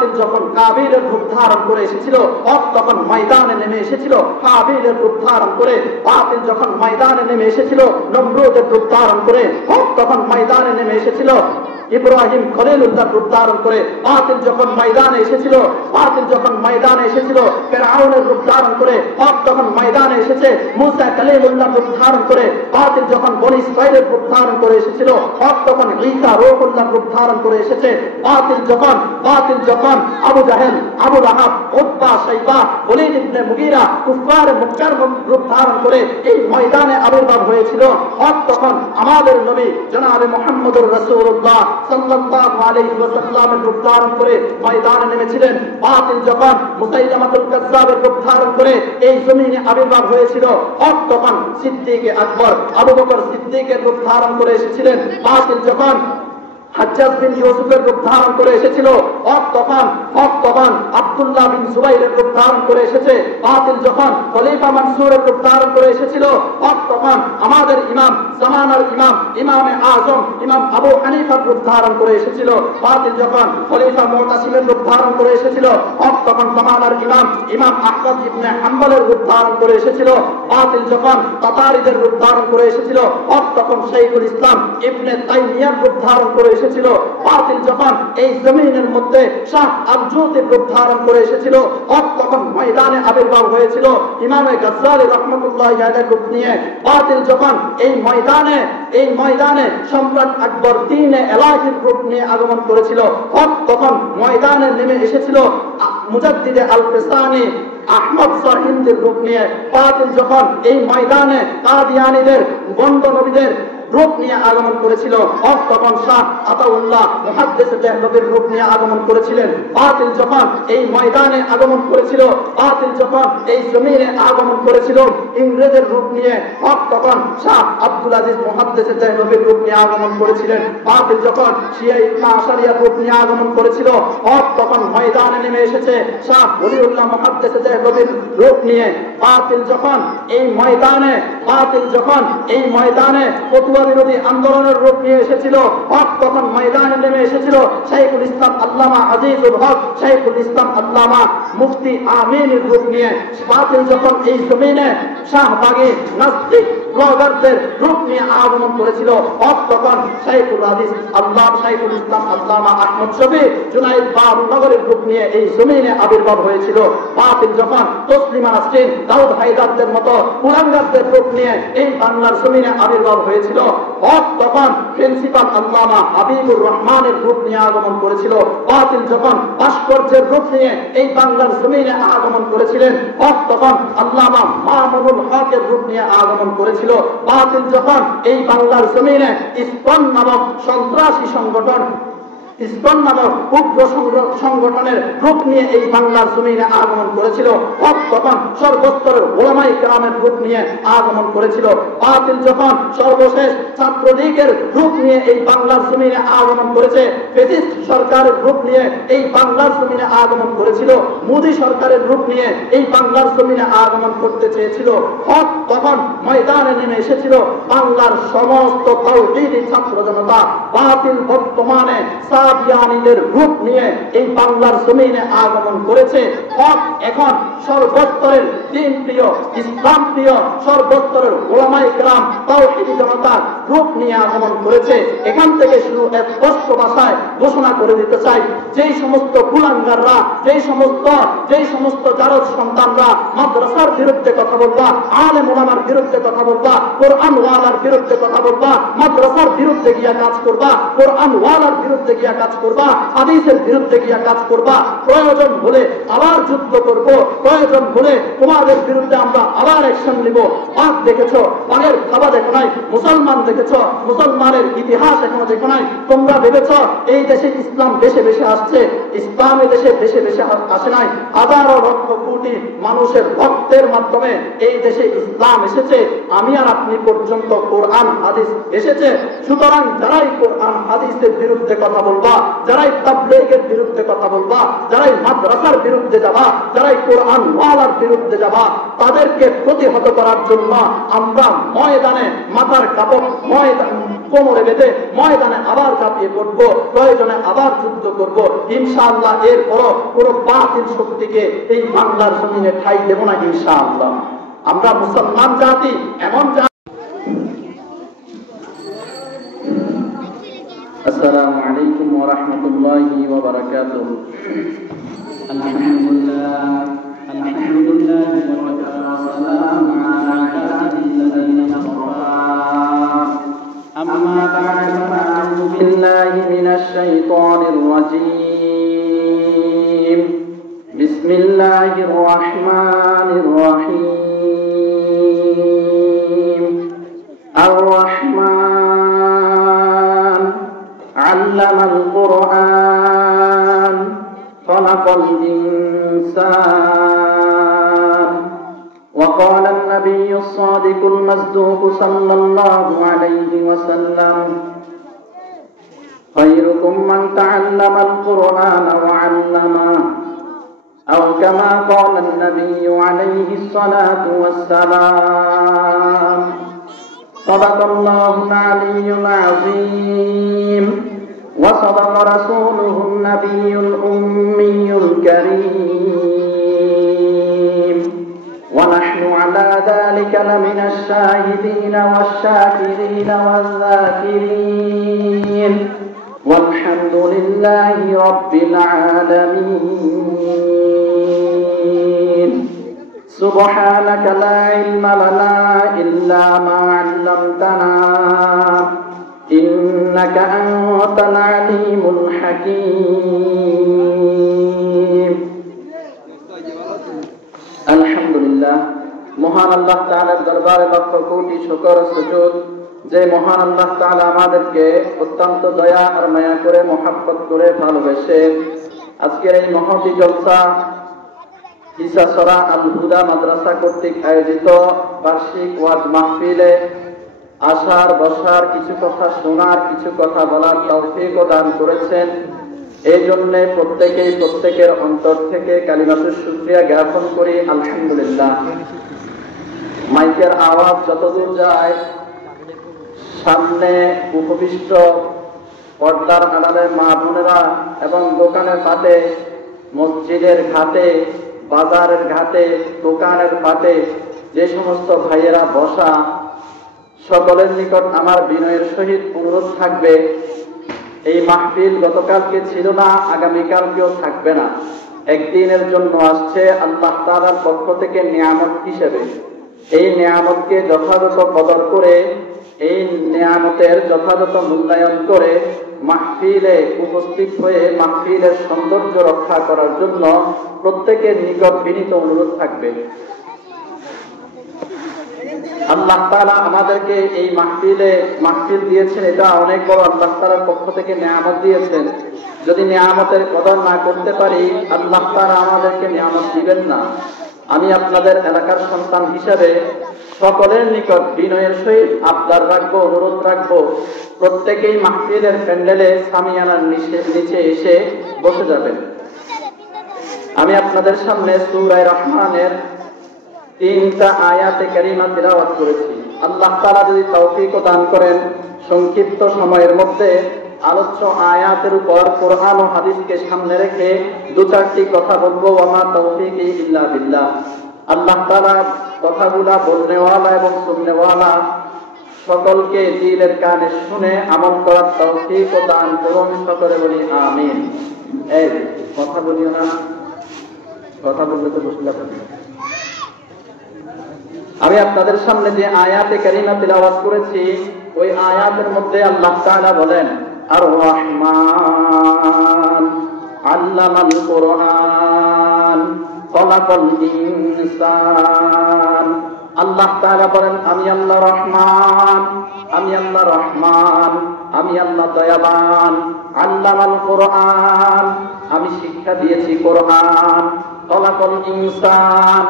বাতিল যখন কাবিলের রূপ ধারণ করে এসেছিল, হক তখন ময়দানে নেমে এসেছিল কাবিলের রূপ ধারণ করে। বাতিল যখন ময়দানে নেমে এসেছিল নমরুদের রূপ ধারণ করে, হক তখন ময়দানে নেমে এসেছিল ইব্রাহিম খলিলুল্লাহ রূপ ধারণ করে। বাতিল যখন ময়দানে এসেছিল, বাতিল যখন ময়দানে এসেছিল ফিরআউনের রূপ ধারণ করে, হক তখন ময়দানে এসেছে মুসা কালিমুল্লাহ রূপ ধারণ করে। বাতিল যখন বনী ইসরাঈলের রূপ ধারণ করে এসেছিল, হক তখন ঈসা রূহুল্লাহ রূপ ধারণ করে এসেছে। বাতিল যখন আবু জাহেল, আবু লাহাব, উতবা, শাইবা, ওলীদ ইবনে মুগীরা কুফার মুক্কার রূপ ধারণ করে এই ময়দানে আবির্ভাব হয়েছিল, হক তখন আমাদের নবী জনাবে মুহাম্মদুর রাসূলুল্লাহ সাল্লাল্লাহু আলাইহি ওয়াসাল্লামের রূপ ধারণ করে ময়দানে নেমেছিলেন। বাতিল যখন মুসাইলামাতুল কাজ্জাবের রূপ ধারণ করে এই জমিনে আবির্ভাব হয়েছিল, হক তখন সিদ্দিক আকবর আবু বকর সিদ্দিকের রূপ ধারণ করে এসেছিলেন। বাতিল যখন হাজ্জাজ বিন ইউসুফের রূপ ধারণ করে এসেছিল, হক তখন আব্দুল্লাহ বিন জুবাইরের রূপ ধারণ করে এসেছে। বাতিল যখন খলিফা মানসুরের রূপ ধারণ করে এসেছিল, হক তখন আমাদের ইমাম জামানার ইমামে আজম ইমাম আবু হানিফার রূপ ধারণ করে এসেছিল। বাতিল যখন খলিফা মুতাসিমের রূপ ধারণ করে এসেছিল, হক তখন জামানার ইমাম আহমদ ইবনে হাম্বলের রূপ ধারণ করে এসেছিল। বাতিল যখন তাতারীদের রূপ ধারণ করে এসেছিল, হক তখন শাইখুল ইসলাম ইবনে তাইমিয়ার রূপ ধারণ করে এসেছিল। বাতিল যখন এই জমিনের মধ্যে শাহ আবজুতের রূপ ধারণ করে এসেছিল, হক তখন ময়দানে আবির্ভাব হয়েছিল ইমামে গাজ্জালি রাহমাতুল্লাহি আলাইহির রূপ নিয়ে। বাতিল যখন এই ময়দানে সম্রাট আকবর দ্বীনে এলাহির রূপ নিয়ে আগমন করেছিল, হক তখন ময়দানে নেমে এসেছিল মুজাদ্দিদে আল ফিসানি আহমদ সরহিন্দের রূপ নিয়ে। বাতিল যখন এই ময়দানে কাদিয়ানীদের গণ্ড নবীদের রূপ নিয়ে আগমন করেছিল, হক তখন শাহ আতাউল্লাহ মুহাদ্দিস দেহলভীর রূপ নিয়ে আগমন করেছিলেন। বাতিল যখন এই ময়দানে আগমন করেছিল, বাতিল যখন এই জমিনে আগমন করেছিল ইংরেজের রূপ নিয়ে, হক তখন শাহ আব্দুল আজিজ মুহাদ্দিস দেহলভীর রূপ নিয়ে আগমন করেছিলেন। বাতিল যখন শিয়া ইসনা আশারিয়ার রূপ নিয়ে আগমন করেছিল, হক তখন ময়দানে নেমে এসেছে শাহ ওলিউল্লাহ মুহাদ্দিস দেহলভীর রূপ নিয়ে। বাতিল যখন এই ময়দানে ফতোয়া বিরোধী আন্দোলনের রূপ নিয়ে এসেছিল, হক তখন ময়দানে নেমে এসেছিল শাইখুল ইসলাম আল্লামা আজিজুল হক শাইখুল ইসলাম আল্লামা মুফতি আমিনের রূপ নিয়ে। বাতিল যখন এই জমিনে শাহবাগী নাস্তিক ব্লগারদের রূপ নিয়ে আগমন করেছিল, হক তখন শাইখুল ইসলাম আল্লামা আহমদ শফি জুনাইদ বাবনগরের রূপ নিয়ে এই জমিনে আবির্ভাব হয়েছিল। বাতিল যখন তসলিমা নাসরিন দাউদ হায়দারদের মতো কুলাঙ্গারদের রূপ নিয়ে এই বাংলার জমিনে আবির্ভাব হয়েছিল, হক তখন প্রিন্সিপাল আল্লামা হাবিবুর রহমানের রূপ নিয়ে আগমন করেছিল। বাতিল যখন ভাস্কর্যের রূপ নিয়ে এই বাংলার জমিনে আগমন করেছিলেন, হক তখন আল্লামা মামুনুল হকের রূপ নিয়ে আগমন করেছিল। বাতিল যখন এই বাংলার জমিনে ইসকন নামক সন্ত্রাসী সংগঠন, ইসকন নামক উগ্র সংগঠনের রূপ নিয়ে এই বাংলার জমিনে আগমন করেছিল, হক তখন সর্বস্তরের ওলামায়ে কেরামের রূপ নিয়ে আগমন করেছিল। বাতিল যখন সর্বশেষ ছাত্রলীগের রূপ নিয়ে এই বাংলার জমিনে আগমন করেছে, ফ্যাসিস্ট সরকারের রূপ নিয়ে এই বাংলার জমিনে আগমন করেছিল, মোদী সরকারের রূপ নিয়ে এই বাংলার জমিনে আগমন করতে চেয়েছিল, হক তখন ময়দানে নেমে এসেছিল বাংলার সমস্ত তাওহীদি ছাত্র জনতা। বাতিল বর্তমানে সাদিয়ানীদের রূপ নিয়ে এই বাংলার জমিনে আগমন করেছে, হক এখন সর্বস্তরের দ্বীন প্রিয় ইসলাম প্রিয় সর্বস্তরের ওলামায়ে কেরাম তাওহীদি জনতার রূপ নিয়ে আগমন করেছে। এখান থেকে শুরু স্পষ্ট ভাষায় ঘোষণা করে দিতে চাই, যেই সমস্ত কুলাঙ্গাররা, যেই সমস্ত জারজ সন্তানরা মাদ্রাসার বিরুদ্ধে কথা বলবা, আলেম ওলামার বিরুদ্ধে কথা বলবা, কোরআন ওয়ালার বিরুদ্ধে কথা বলবা, মাদ্রাসার বিরুদ্ধে গিয়া কাজ করবা, কোরআন ওয়ালার বিরুদ্ধে গিয়া কাজ করবা, হাদিসের বিরুদ্ধে গিয়া কাজ করবা, প্রয়োজন হলে আবার যুদ্ধ করব, প্রয়োজন হলে তোমাদের বিরুদ্ধে আমরা আবার অ্যাকশন নিব। পাক দেখেছো, পানের খাওয়া দেখো নাই, মুসলমান দেখেছো, মুসলমানের ইতিহাস এখনো দেখো নাই। তোমরা ভেবেছ এই দেশে ইসলাম বেশি বেশি আসছে, ইসলাম এই দেশে বেশি বেশি আসে নাই। হাজারো লক্ষ কোটি মানুষের রক্তের মাধ্যমে এই দেশে ইসলাম এসেছে, আমি আর আপনি পর্যন্ত কোরআন হাদিস এসেছে। সুতরাং যারাই কোরআন হাদিসের বিরুদ্ধে কথা বলবা, যারাই তাবলীগের বিরুদ্ধে কথা বলবা, যারাই মাদ্রাসার বিরুদ্ধে যাবা, যারাই কোরআন ওয়ালার বিরুদ্ধে যাবা, তাদেরকে প্রতিহত করার জন্য আমরা ময়দানে মাথার কাপড় কোমরে বেঁধে ময়দানে আবার ঝাঁপিয়ে পড়বো, প্রয়োজনে আবার যুদ্ধ করব। ইনশাআল্লাহ এরপরও কোনো বাতিল শক্তিকে এই বাংলার জমিনে ঠাঁই দেব না ইনশাআল্লাহ। আমরা মুসলমান জাতি এমন জাতি। আসসালামু আলাইকুম ওয়া রাহমাতুল্লাহি ওয়া বারাকাতুহু। আলহামদুলিল্লাহ আলহামদুলিল্লাহ ওয়া সালামু আলা ইবাদিল্লাযিনা ইসতাফা। আম্মা বা'দ ফাআউযু বিল্লাহি মিনাশ শাইতানির রাজীম। বিসমিল্লাহির রাহমানির রাহিম। আর-রাহমান আল্লামাল কুরআন খালাকাল ইনসান। وقال النبي الصادق المصدوق صلى الله عليه وسلم: خيركم من تعلم القرآن وعلمه، أو كما قال النبي عليه الصلاة والسلام. صدق الله العلي العظيم، وصدق رسوله النبي الأمي الكريم، ونحن على ذلك لمن الشاهدين والشاكرين والذاكرين، والحمد لله رب العالمين. سبحانك لا علم لنا إلا ما علمتنا، إنك أنت العليم الحكيم. আলহামদুলিল্লাহ, মহান আল্লাহ তাআলার দরবারে লক্ষ কোটি শুকর ও সুজুদ, যে মহান আল্লাহ তাআলা আমাদেরকে অত্যন্ত দয়া আর মায়া করে মহব্বত করে ভালোবেসে আজকের এই মহতি জলসা হিসাসরা আল হুদা মাদ্রাসা কর্তৃক আয়োজিত বার্ষিক ওয়াজ মাহফিলে আসার বসার, কিছু কথা শোনার, কিছু কথা বলার তৌফিক দান করেছেন। এই জন্য প্রত্যেকের অন্তর থেকে কালিমাতুশ শুকরিয়া জ্ঞাপন করি আলহামদুলিল্লাহ। মাইকের আওয়াজ যতদূর যায়, সামনে উপবিষ্ট পর্দার আড়ালে মা বোনেরা এবং দোকানের পাটে, মসজিদের ঘাটে, বাজারের ঘাটে, দোকানের পাটে যে সমস্ত ভাইয়েরা বসা, সকলের নিকট আমার বিনয়ের সহিত অনুরোধ থাকবে, এই মাহফিল গতকালকে ছিল না, আগামীকালকেও থাকবে না, একদিনের জন্য আসছে আল্লাহ তাআলার পক্ষ থেকে নিয়ামত হিসেবে। এই নিয়ামতকে যথাযথ কদর করে, এই নিয়ামতের যথাযথ মূল্যায়ন করে মাহফিলে উপস্থিত হয়ে মাহফিলের সৌন্দর্য রক্ষা করার জন্য প্রত্যেকের নিকট বিনীত অনুরোধ থাকবে। আল্লাহ তাআলা আমাদেরকে এই মাহফিল দিয়েছেন, এটা অনেক বড় আল্লাহ তাআলার পক্ষ থেকে নিয়ামত দিয়েছেন। যদি নিয়ামতের কদর না করতে পারি, আল্লাহ তাআলা আমাদেরকে নিয়ামত দিবেন না। আমি আপনাদের এলাকার সন্তান হিসেবে সকলের নিকট বিনয়ের সহিত আবদার রাখবো, অনুরোধ রাখবো, প্রত্যেকেই মাহফিলের প্যান্ডেলে সামিয়ানার নিচে এসে বসে যাবেন। আমি আপনাদের সামনে সূরা রহমানের 3টা আয়াতে কারিমা তিলাওয়াত করেছি। আল্লাহ তাআলা যদি তৌফিক দান করেন, সংক্ষিপ্ত সময়ের মধ্যে আলোচ্য আয়াতের উপর কোরআন ও হাদিসকে সামনে রেখে 2-4টি কথা বলবো। ওয়া মা তাওফীকি ইল্লা বিল্লাহ। আল্লাহ তাআলা কথাগুলা বলনেওয়ালা এবং শুননেওয়ালা সকলকে দিলের কানে শুনে আমল করার তৌফিক দান করুন। সকলে বলি আমিন। এই কথা বলিও না, কথা বললে তো বসলে হবে। আমি আপনাদের সামনে যে আয়াতে কারিমা তিলাওয়াত করেছি, ওই আয়াতের মধ্যে আল্লাহ তাআলা বলেন, আর-রহমান আল্লামাল কুরআন খালাকাল ইনসান। আল্লাহ তাআলা বলেন, আমি আল্লাহ রহমান, আমি আল্লাহ রহমান, আমি আল্লাহ দয়াবান। আল্লামাল কুরআন, আমি শিক্ষা দিয়েছি কোরআন। খালাকাল ইনসান,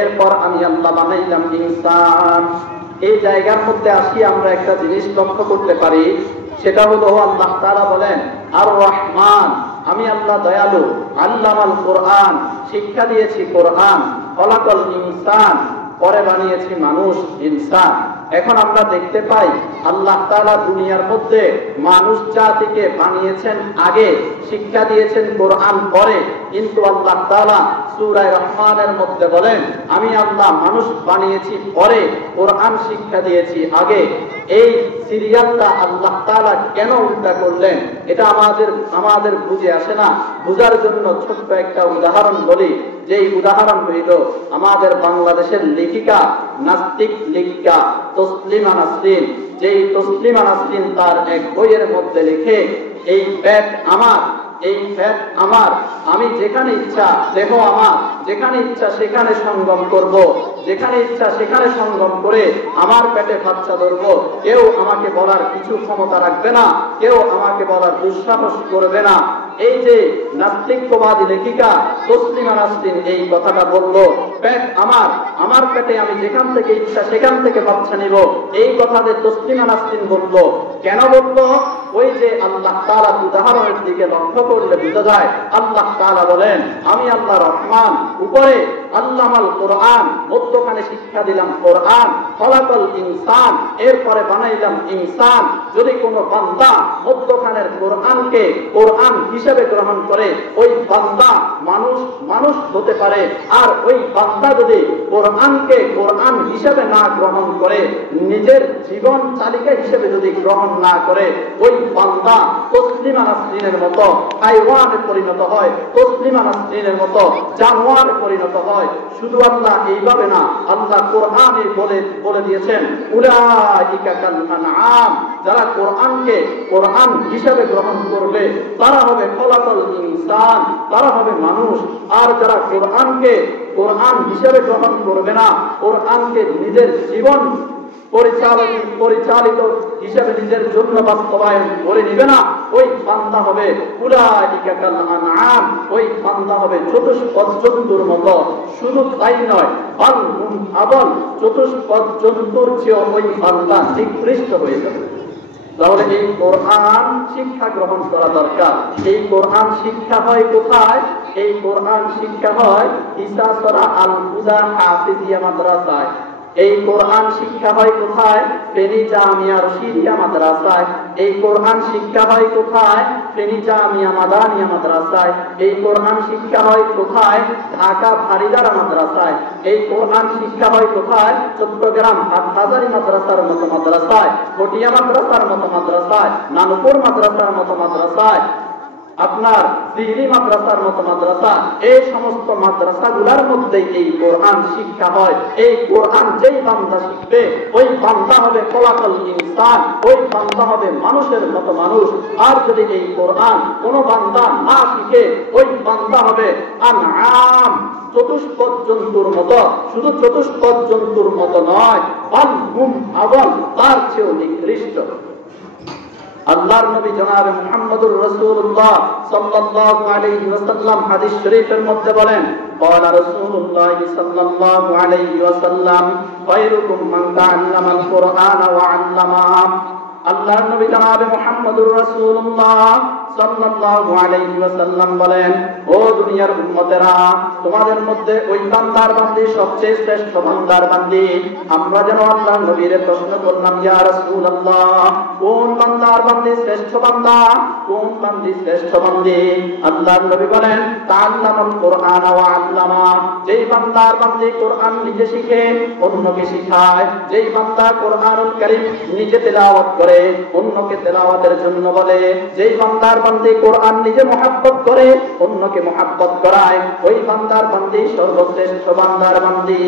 এরপর আমি আল্লাহ বানাইলাম ইনসান। এই জায়গার মধ্যে আসি আমরা একটা জিনিস লক্ষ্য করতে পারি, সেটা হলো আল্লাহ তাআলা বলেন আর রহমান, আমি আল্লাহ দয়ালু। আল্লামাল কোরআন, শিক্ষা দিয়েছি কোরআন। খালাকাল ইনসান, পরে বানিয়েছি মানুষ ইনসান। এখন আমরা দেখতে পাই আল্লাহ তাআলা দুনিয়ার মধ্যে মানুষ জাতিকে বানিয়েছেন আগে, শিক্ষা দিয়েছেন কোরআন পরে, কিন্তু আল্লাহ তাআলা সূরা রহমানের মধ্যে বলেন আমি আল্লাহ মানুষ বানিয়েছি পরে, কোরআন শিক্ষা দিয়েছি আগে। এই সিরিয়ালটা আল্লাহ তাআলা কেন উল্টা করলেন এটা আমাদের বুঝে আসে না। বুঝার জন্য ছোট্ট একটা উদাহরণ বলি, যেই উদাহরণ হইল আমাদের বাংলাদেশের লেখিকা, নাস্তিক লেখিকা তসলিমা নাসরিন। যেই তসলিমা নাসরিন তার এক বইয়ের মধ্যে লিখে এই পেট আমার, এই পেট আমার, আমি যেখানে ইচ্ছা দেহ আমার, যেখানে ইচ্ছা সেখানে সঙ্গম করব, যেখানে ইচ্ছা সেখানে সঙ্গম করে আমার পেটে বাচ্চা ধরব, কেউ আমাকে বলার কিছু ক্ষমতা রাখবে না, কেউ আমাকে বলার দুঃসাহস করবে না। এই যে নাস্তিকবাদী লেখিকা তসলিমা নাসরিন এই কথাটা বলল, পেট আমার, আমার পেটে আমি যেখান থেকে ইচ্ছা সেখান থেকে বাচ্চা নিব, এই কথাতে তসলিমা নাসরিন বলল। কেন বলল? ওই যে আল্লাহ তাআলা উদাহরণের দিকে লক্ষ্য করলে বোঝা যায় আল্লাহ তাআলা বলেন আমি আল্লাহ রহমান, উপরে আল্লামাল কোরআন, মধ্যখানে শিক্ষা দিলাম কোরআন, খলাকাল ইনসান, এরপরে বানাইলাম ইনসান। যদি কোনো বান্দা মধ্যখানের কোরআনকে কোরআন হিসেবে গ্রহণ করে ওই বান্দা মানুষ হতে পারে, আর ওই বান্দা যদি কোরআনকে কোরআন হিসেবে না গ্রহণ করে, নিজের জীবন চালিকা হিসেবে যদি গ্রহণ না করে, ওই বান্দা তসলিমা নাসরিনের মতো হাইওয়ানে পরিণত হয়, তসলিমা নাসরিনের মতো জানোয়ারে পরিণত হয়। শুধু আল্লাহ এইভাবে না, আল্লাহ কোরআনে বলে দিয়েছেন উলাইকা কাল আনআম, যারা কোরআনকে কোরআন হিসেবে গ্রহণ করবে তারা হবে খলাকাল ইনসান, তারা হবে মানুষ। আর যারা কোরআনকে কোরআন হিসেবে গ্রহণ করবে না, কোরআনকে নিজের জীবন পরিচালিত হিসেবে নিজের জন্য বাস্তবায়ন করে নিবে না, ওই বান্দা হবে উলাইকা কাল আনআম, ওই বান্দা হবে চতুষ্পদ জন্তুর মতো। শুধু তাই নয়, বাল হুম আদল, চতুষ্পদ জন্তুর চেয়েও ওই বান্দা নিকৃষ্ট হয়ে যাবে। তাহলে এই কোরআন শিক্ষা গ্রহণ করা দরকার। এই কোরআন শিক্ষা হয় কোথায়? এই কোরআন শিক্ষা হয় ইসাসরা আল হুদা হাফিজিয়া মাদ্রাসায়। এই কোরআন শিক্ষা হয় কোথায়? ফেনী জামিয়া রশিদিয়া মাদ্রাসায়। এই কোরআন শিক্ষা হয় কোথায়? ফেনী জামিয়া মাদানিয়া মাদ্রাসায়। এই কোরআন শিক্ষা হয় কোথায়? ঢাকা ফারিদারা মাদ্রাসায়। এই কোরআন শিক্ষা হয় কোথায়? চট্টগ্রাম হাটহাজারী মাদ্রাসার মতো মাদ্রাসায়, পটিয়া মাদ্রাসার মতো মাদ্রাসায়, নানুপুর মাদ্রাসার মতো মাদ্রাসায়, আপনার দিল্লি মাদ্রাসার মতো মাদ্রাসা, এই সমস্ত মাদ্রাসাগুলোর মধ্যে এই কোরআন শিক্ষা হয়। এই কোরআন যেই বান্দা শিখবে ওই বান্দা হবে খলাকাল ইনসান, ওই বান্দা হবে মানুষের মতো মানুষ। আর যদি এই কোরআন কোনো বান্দা না শিখে ওই বান্দা হবে আনআম, চতুষ্পদ জন্তুর মতো। শুধু চতুষ্পদ জন্তুর মতো নয়, বাল হুম আদল, তার চেয়েও নিকৃষ্ট। আল্লাহর নবী জনাবে মুহাম্মদুর রাসূলুল্লাহ সাল্লাল্লাহু আলাইহি ওয়াসাল্লাম হাদিস শরীফের মধ্যে বলেন ক্বালা রাসূলুল্লাহ সাল্লাল্লাহু আলাইহি ওয়াসাল্লাম খায়রুকুম মান তাআল্লামাল কুরআনা ওয়া আল্লামাহু। আল্লাহর নবী জনাবে মুহাম্মদুর রাসূলুল্লাহ সাল্লাল্লাহু আলাইহি ওয়াসাল্লাম বলেন, ও দুনিয়ার উম্মতেরা, তোমাদের মধ্যে ওই বান্দার বান্দি সবচেয়ে শ্রেষ্ঠ বান্দার বান্দি। আমরা যেন আল্লাহর নবীর প্রশ্ন করলাম, ইয়া রাসূলুল্লাহ, কোন বান্দার বান্দি শ্রেষ্ঠ বান্দা? কোন বান্দি শ্রেষ্ঠ বান্দি? আল্লাহর নবী বলেন, তাআল্লামাল কুরআন ওয়া আল্লামা। যেই বান্দার বান্দি কোরআন নিজে শিখে অন্যকে শিখায়, যেই বান্দা কোরআনুল কারীম নিজে তেলাওয়াত করে অন্যকে তেলাওয়াতের জন্য বলে, যেই বান্দার বান্দি কোরআন নিজে মুহাব্বত করে অন্যকে মুহাব্বত করায়, ওই বান্দার বান্দি সর্বশ্রেষ্ঠ বান্দার বান্দি।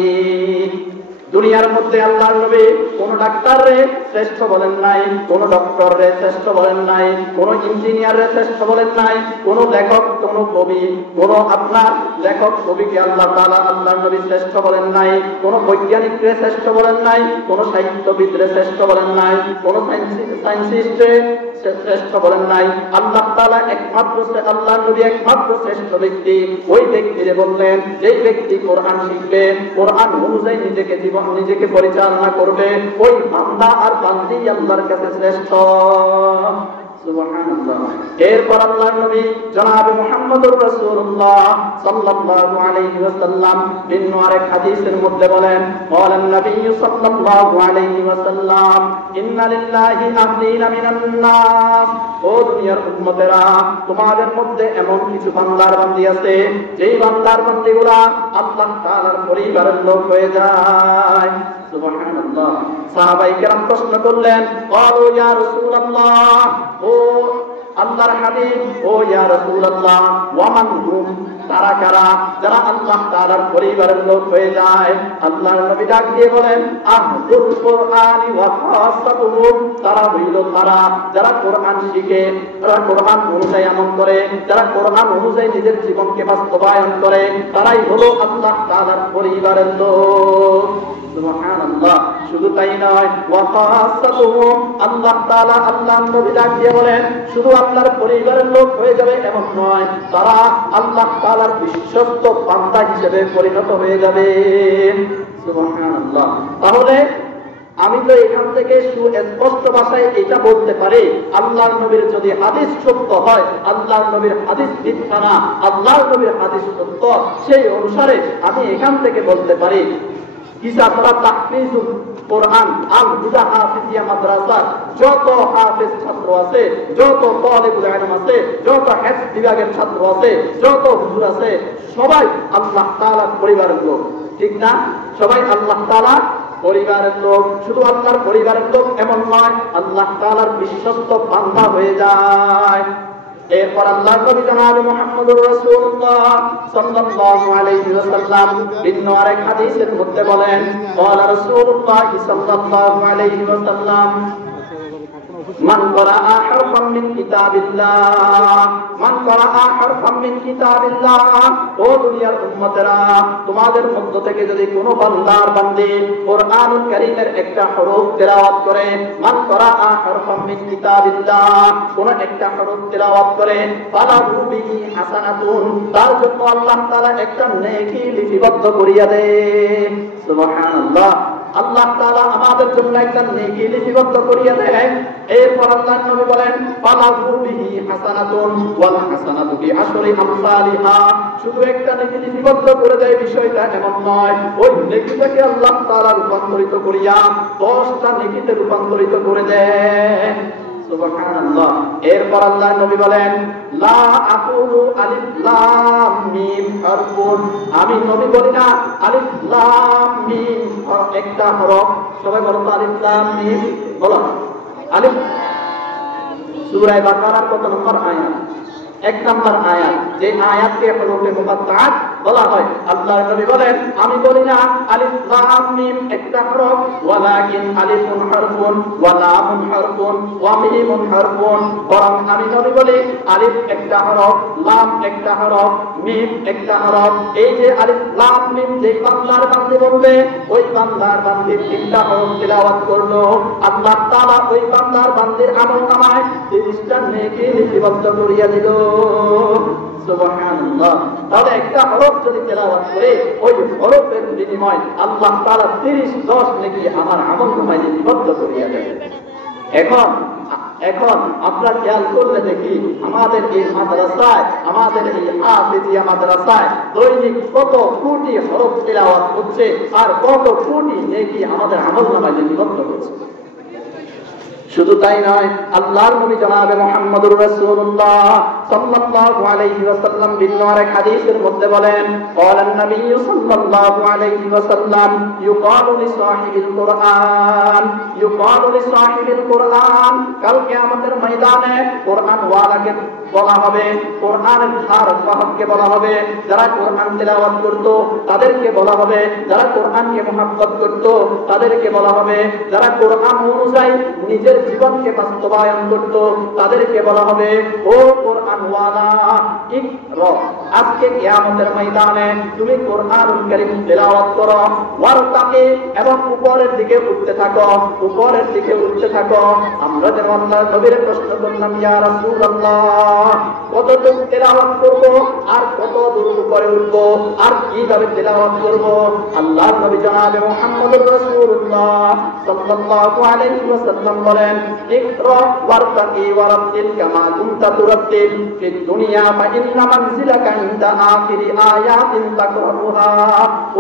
দুনিয়ার মধ্যে আল্লাহর নবী কোন ডাক্তার রে শ্রেষ্ঠ বলেন নাই, কোন ডক্টর রে শ্রেষ্ঠ বলেন নাই, কোন ইঞ্জিনিয়ার রে শ্রেষ্ঠ বলেন নাই, কোন লেখক, কোন কবি, কোন আপনার লেখক কবিকে আল্লাহ তাআলা আল্লাহর নবী শ্রেষ্ঠ বলেন নাই, কোন বৈজ্ঞানিক রে শ্রেষ্ঠ বলেন নাই, কোন সাহিত্যবিদ রে শ্রেষ্ঠ বলেন নাই, কোন সায়েন্টিস্ট রে শ্রেষ্ঠ বলেন নাই। আল্লাহ তাআলা একমাত্র, আল্লাহর নবী একমাত্র শ্রেষ্ঠ ব্যক্তি। ওই ব্যক্তিরে বললেন, যেই ব্যক্তি কোরআন শিখবে, কোরআন অনুযায়ী নিজেকে পরিচালনা করবে, ওই বান্দা আর বান্দি আল্লাহর কাছে শ্রেষ্ঠ। সুবহানাল্লাহ। এরপর আল্লাহর নবী জনাব মুহাম্মদুর রাসূলুল্লাহ সাল্লাল্লাহু আলাইহি ওয়াসাল্লাম ভিন্ন আরেক হাদিসের মধ্যে বলেন, ক্বালান নবী সাল্লাল্লাহু আলাইহি ওয়াসাল্লাম, ইন্না লিল্লাহি আহলিনা মিনান নাস, ও দুনিয়ার উম্মতেরা, তোমাদের মধ্যে এমন কিছু বান্দার বান্দি আছে যেই বান্দার বান্দিগুলা আল্লাহ তাআলার পরিবারের লোক হয়ে যায়। সুবহানাল্লাহ। সাহাবায়ে কেরাম প্রশ্ন করলেন, ক্বালু ইয়া রাসূলুল্লাহ, ও আল্লাহর হাবিব, ও ইয়া রাসূলুল্লাহ, ওয়া মান হুম, তারা কারা যারা আল্লাহ তাআলার পরিবারের লোক হয়ে যায়? আল্লাহর নবী ডাক দিয়ে বলেন, আহলুল কুরআনি ওয়া খাসাতুহুম, তারা হইল তারা যারা কোরআন শিখে, যারা কোরআন অনুযায়ী আমল করে, যারা কোরআন অনুযায়ী নিজের জীবনকে বাস্তবায়ন করে, তারাই হলো আল্লাহ তাআলার পরিবারের লোক। সুবহানাল্লাহ। শুধু তাই নয়, ওয়া খাসাতুহুম, আল্লাহ তাআলা আল্লাহর নবী ডাক দিয়ে বলেন, শুধু আল্লাহর পরিবারের লোক হয়ে যাবে এমন নয়, তারা আল্লাহ তাআলার বিশ্বস্ত বান্দা হিসেবে পরিণত হয়ে যাবে। সুবহানাল্লাহ। তাহলে আমি তো এখান থেকে সুস্পষ্ট ভাষায় এটা বলতে পারি, আল্লাহর নবীর যদি হাদিস সত্য হয়, আল্লাহর নবীর হাদিস মিথ্যা না, আল্লাহর নবীর হাদিস সত্য, সেই অনুসারে আমি এখান থেকে বলতে পারি কিসাতরা তাহফিজুল কোরআন আল হুদা হাফিজিয়া মাদ্রাসা যত হাফেজ ছাত্র আছে, যত তালিবুল ইলম আছে, যত হিফজ বিভাগের ছাত্র আছে, যত হুজুর আছে, সবাই আল্লাহ তাআলার পরিবারের লোক। ঠিক না? সবাই আল্লাহ তাআলার পরিবারের লোক। শুধু আল্লাহর পরিবারের লোক এমন নয়, আল্লাহ তাআলার বিশ্বস্ত বান্দা হয়ে যায়। এরপর আল্লাহর নবী জনাব মুহাম্মদুর রাসূলুল্লাহ সাল্লাল্লাহু আলাইহি ওয়াসাল্লাম ভিন্ন আরেক হাদিসের মধ্যে বলেন, ক্বালা রাসূলুল্লাহ সাল্লাল্লাহু আলাইহি ওয়াসাল্লাম, মান ক্বারাআ হারফাম মিন কিতাবিল্লাহ, মান ক্বারাআ হারফাম মিন কিতাবিল্লাহ, ও দুনিয়ার উম্মতেরা, তোমাদের মধ্য থেকে যদি কোনো বান্দার বান্দি কোরআনুল কারীমের একটা হরফ তেলাওয়াত করে, মান ক্বারাআ হারফাম মিন কিতাবিল্লাহ, কোন একটা হরফ তেলাওয়াত করে, ফালাহু বিহি হাসানাতুন, তার জন্য আল্লাহ তাআলা একটা নেকি লিপিবদ্ধ করিয়া দেন। সুবহানাল্লাহ। আল্লাহ তাআলা আমাদের জন্য একটা নেকি লিপিবদ্ধ করিয়া দেন। এরপর আল্লাহর নবী বলেন, ফালাহু বিহি হাসানাতুন ওয়াল হাসানাতু বিআশরি আমসালিহা, শুধু একটা নেকি লিপিবদ্ধ করে দেয় বিষয়টা এমন নয়, ওই নেকিটাকে আল্লাহ তাআলা রূপান্তরিত করিয়া 10টা নেকিতে রূপান্তরিত করে দেন। সুবহানাল্লাহ। এরপর আল্লাহর নবী বলেন, লা আকুলু আলিফ লাম মিম হারফুন, আমি নবী বলি না আলিফ লাম মিম একটা হরফ। সবাই বলো তো আলিফ লাম মিম, বলো আলিফ। সূরা বাকারার কত নম্বর আয়াত? 1 নম্বর আয়াত, যে আয়াতকে হরফে মুকাত্তাআত বলা হয়। আল্লাহর নবী বলেন, আমি বলি না আলিফ লাম মিম একটা হরফ, ওয়ালাকিন আলিফুন হারফুন ওয়া লামুন হারফুন ওয়া মিমুন হারফুন, বরং আমি নবী বলি আলিফ একটা হরফ, লাম একটা হরফ, মিম একটা হরফ। এই যে আলিফ লাম মিম যেই বান্দার বান্দি বলবে, ওই বান্দার বান্দির 3টা হরফ তেলাওয়াত করলো, আল্লাহ তাআলা ওই বান্দার বান্দির আমলনামায় 30টা নেকি লিপিবদ্ধ করিয়া দিল। সুবহানাল্লাহ। তাহলে একটা হরফ যদি তেলাওয়াত করে, ওই হরফের বিনিময় আল্লাহ তাআলা 30-10 নেকি আমার আমলনামায় লিপিবদ্ধ করিয়া দেন। এখন আমরা খেয়াল করলে দেখি আমাদের এই মাদ্রাসায়, আমাদের এই হাফিজিয়া মাদ্রাসায় দৈনিক কত কোটি হরফ তেলাওয়াত হচ্ছে আর কত কোটি নেকি আমাদের আমলনামায় লিপিবদ্ধ হচ্ছে। শুধু তাই নয়, আল্লাহর নবী জনাবে মুহাম্মদুর রাসূলুল্লাহ সাল্লাল্লাহু আলাইহি ওয়াসাল্লাম ভিন্ন আরেক হাদিসের মধ্যে বলেন, ক্বালান নবী সাল্লাল্লাহু আলাইহি ওয়াসাল্লাম, ইউকালু লিসাহিবিল কুরআন, ইউকালু লিসাহিবিল কুরআন, কাল কিয়ামতের ময়দানে কোরআন ওয়ালাকে বলা হবে, কোরআনের ধার বাহককে বলা হবে, যারা কোরআন তেলাওয়াত করত তাদেরকে বলা হবে, যারা কোরআনকে মুহাব্বত করত তাদেরকে বলা হবে, যারা কোরআন অনুযায়ী নিজের জীবনকে বাস্তবায়ন করত তাদেরকে বলা হবে, ও কোরআন ওয়ালা ইকরা, আজকে কিয়ামতের ময়দানে তুমি কোরআনুল কারীম তেলাওয়াত করো, ওয়ারতাকি, এবং উপরের দিকে উঠতে থাকো, উপরের দিকে উঠতে থাকো। আমরা যেন আল্লাহর নবীর প্রশ্ন করলাম, ইয়া রাসূলুল্লাহ, কতটুকু তেলাওয়াত করব আর কত দূর উপরে উঠবো আর কিভাবে তেলাওয়াত করব। আল্লাহর নবী জনাবে মুহাম্মদুর রাসূলুল্লাহ সাল্লাল্লাহু আলাইহি ওয়াসাল্লাম বলেন, ইকরা ওয়ারতাকি ওয়ারাতিল কামা কুনতা তুরাতিল ফিদ দুনিয়া ফা ইন্না মানজিলাকা ইনদা আখিরি আয়াতিন তাকরাউহা।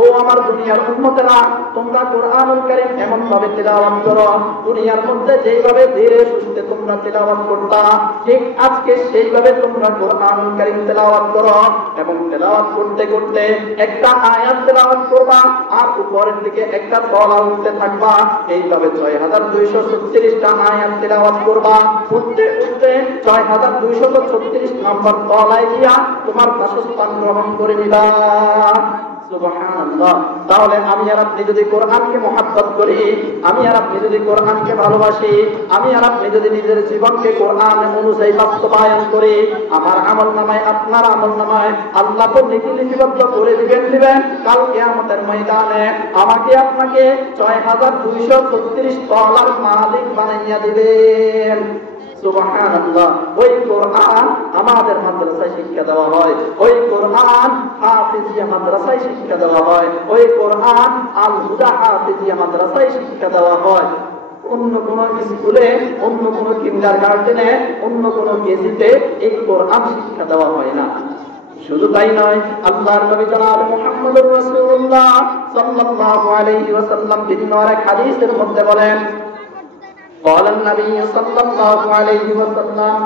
ও আমার দুনিয়ার উম্মতেরা, তোমরা কোরআনুল কারীম এমন ভাবে তেলাওয়াত করো, দুনিয়ার মধ্যে যেভাবে ধীরে সুস্থে তোমরা তেলাওয়াত করতা, ঠিক আজকে সেইভাবে তোমরা কোরআনুল কারীম তেলাওয়াত করো। এবং তেলাওয়াত করতে করতে একটা আয়াত তেলাওয়াত করবা আর উপরের দিকে একটা তলা উঠতে থাকবা। এইভাবে ৬২৩৬টা আয়াত তেলাওয়াত করবা। উঠতে উঠতে ৬২৩৬ নম্বর তলায় গিয়া তোমার বাসস্থান গ্রহণ করে নিবা। সুবহানাল্লাহ। তাহলে আমি আর আপনি যদি কোরআনকে মহব্বত করি, আমি আর আপনি যদি কোরআনকে ভালোবাসি, আমি আর আপনি যদি নিজের জীবনকে কোরআন অনুযায়ী বাস্তবায়ন করি, আমার আমলনামায় আপনার আমলনামায় আল্লাহ তো লিপিবদ্ধ করে দিবেন। কাল কিয়ামতের ময়দানে আমাকে আপনাকে ৬২৩৬ তলার মালিক বানাইয়া দিবেন। সুবহানাল্লাহ। ওই কোরআন আমাদের মাদ্রাসায় শিক্ষা দেওয়া হয়, ওই কোরআন হাফিজিয়া মাদ্রাসায় শিক্ষা দেওয়া হয়, ওই কোরআন আল হুদা হাফিজিয়া মাদ্রাসায় শিক্ষা দেওয়া হয়। অন্য কোন স্কুলে, অন্য কোন কিন্ডারগার্টেনে, অন্য কোন কেজিতে এই কোরআন শিক্ষা দেওয়া হয় না। শুধু তাই নয়, আল্লাহর নবী জনাব মুহাম্মদুর রাসূলুল্লাহ সাল্লাল্লাহু আলাইহি ওয়াসাল্লাম বিভিন্ন এক হাদিসের মধ্যে বলেন, قال النبي صلى الله عليه وسلم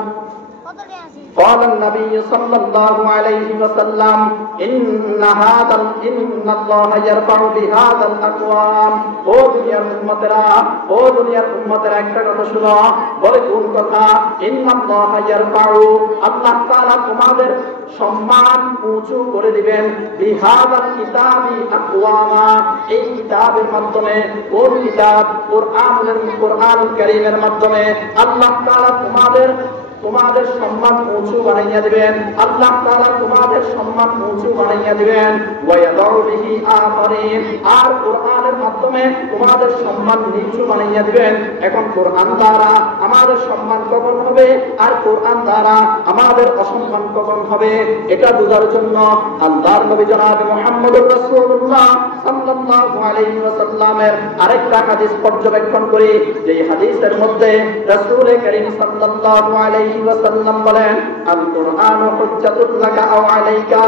قال النبي صلى الله عليه وسلم إن الله يرفع بهذا الأقوام। ও দুনিয়ার উম্মতেরা একটা কথা শুনো। বলে কোন কথা? ইন্নাল্লাহ ইয়ারফাউ, আল্লাহ তাআলা তোমাদের সম্মান উঁচু করে দিবেন। বিহাদাল কিতাবি আকওয়ামা, এই কিতাবের মাধ্যমে। কোন কিতাব? কোরআনুল কারীমের মাধ্যমে আল্লাহ তাআলা তোমাদের সম্মান উঁচু বানাইয়া দিবেন। আল্লাহ তাআলা তোমাদের সম্মান উঁচু বানাইয়া দিবেন। ওয়ায়াদাউ বিহি আখারিন, আর কোরআনের মাধ্যমে তোমাদের সম্মান নিচু বানাইয়া দিবেন। এখন কোরআন দ্বারা আমাদের সম্মান কখন হবে আর কোরআন দ্বারা আমাদের অসম্মান কখন হবে, এটা বোঝার জন্য আল্লাহর নবী জনাব মুহাম্মদুর রাসূলুল্লাহ সাল্লাল্লাহু আলাইহি ওয়াসাল্লামের আরেকটা হাদিস পর্যবেক্ষণ করি। যে হাদিসের মধ্যে রাসূল কারীম সাল্লাল্লাহু আলাইহি ওয়াসাল্লাম বলেন, আল কুরআনু হুজ্জাতুল লাকা আও আলাইকা।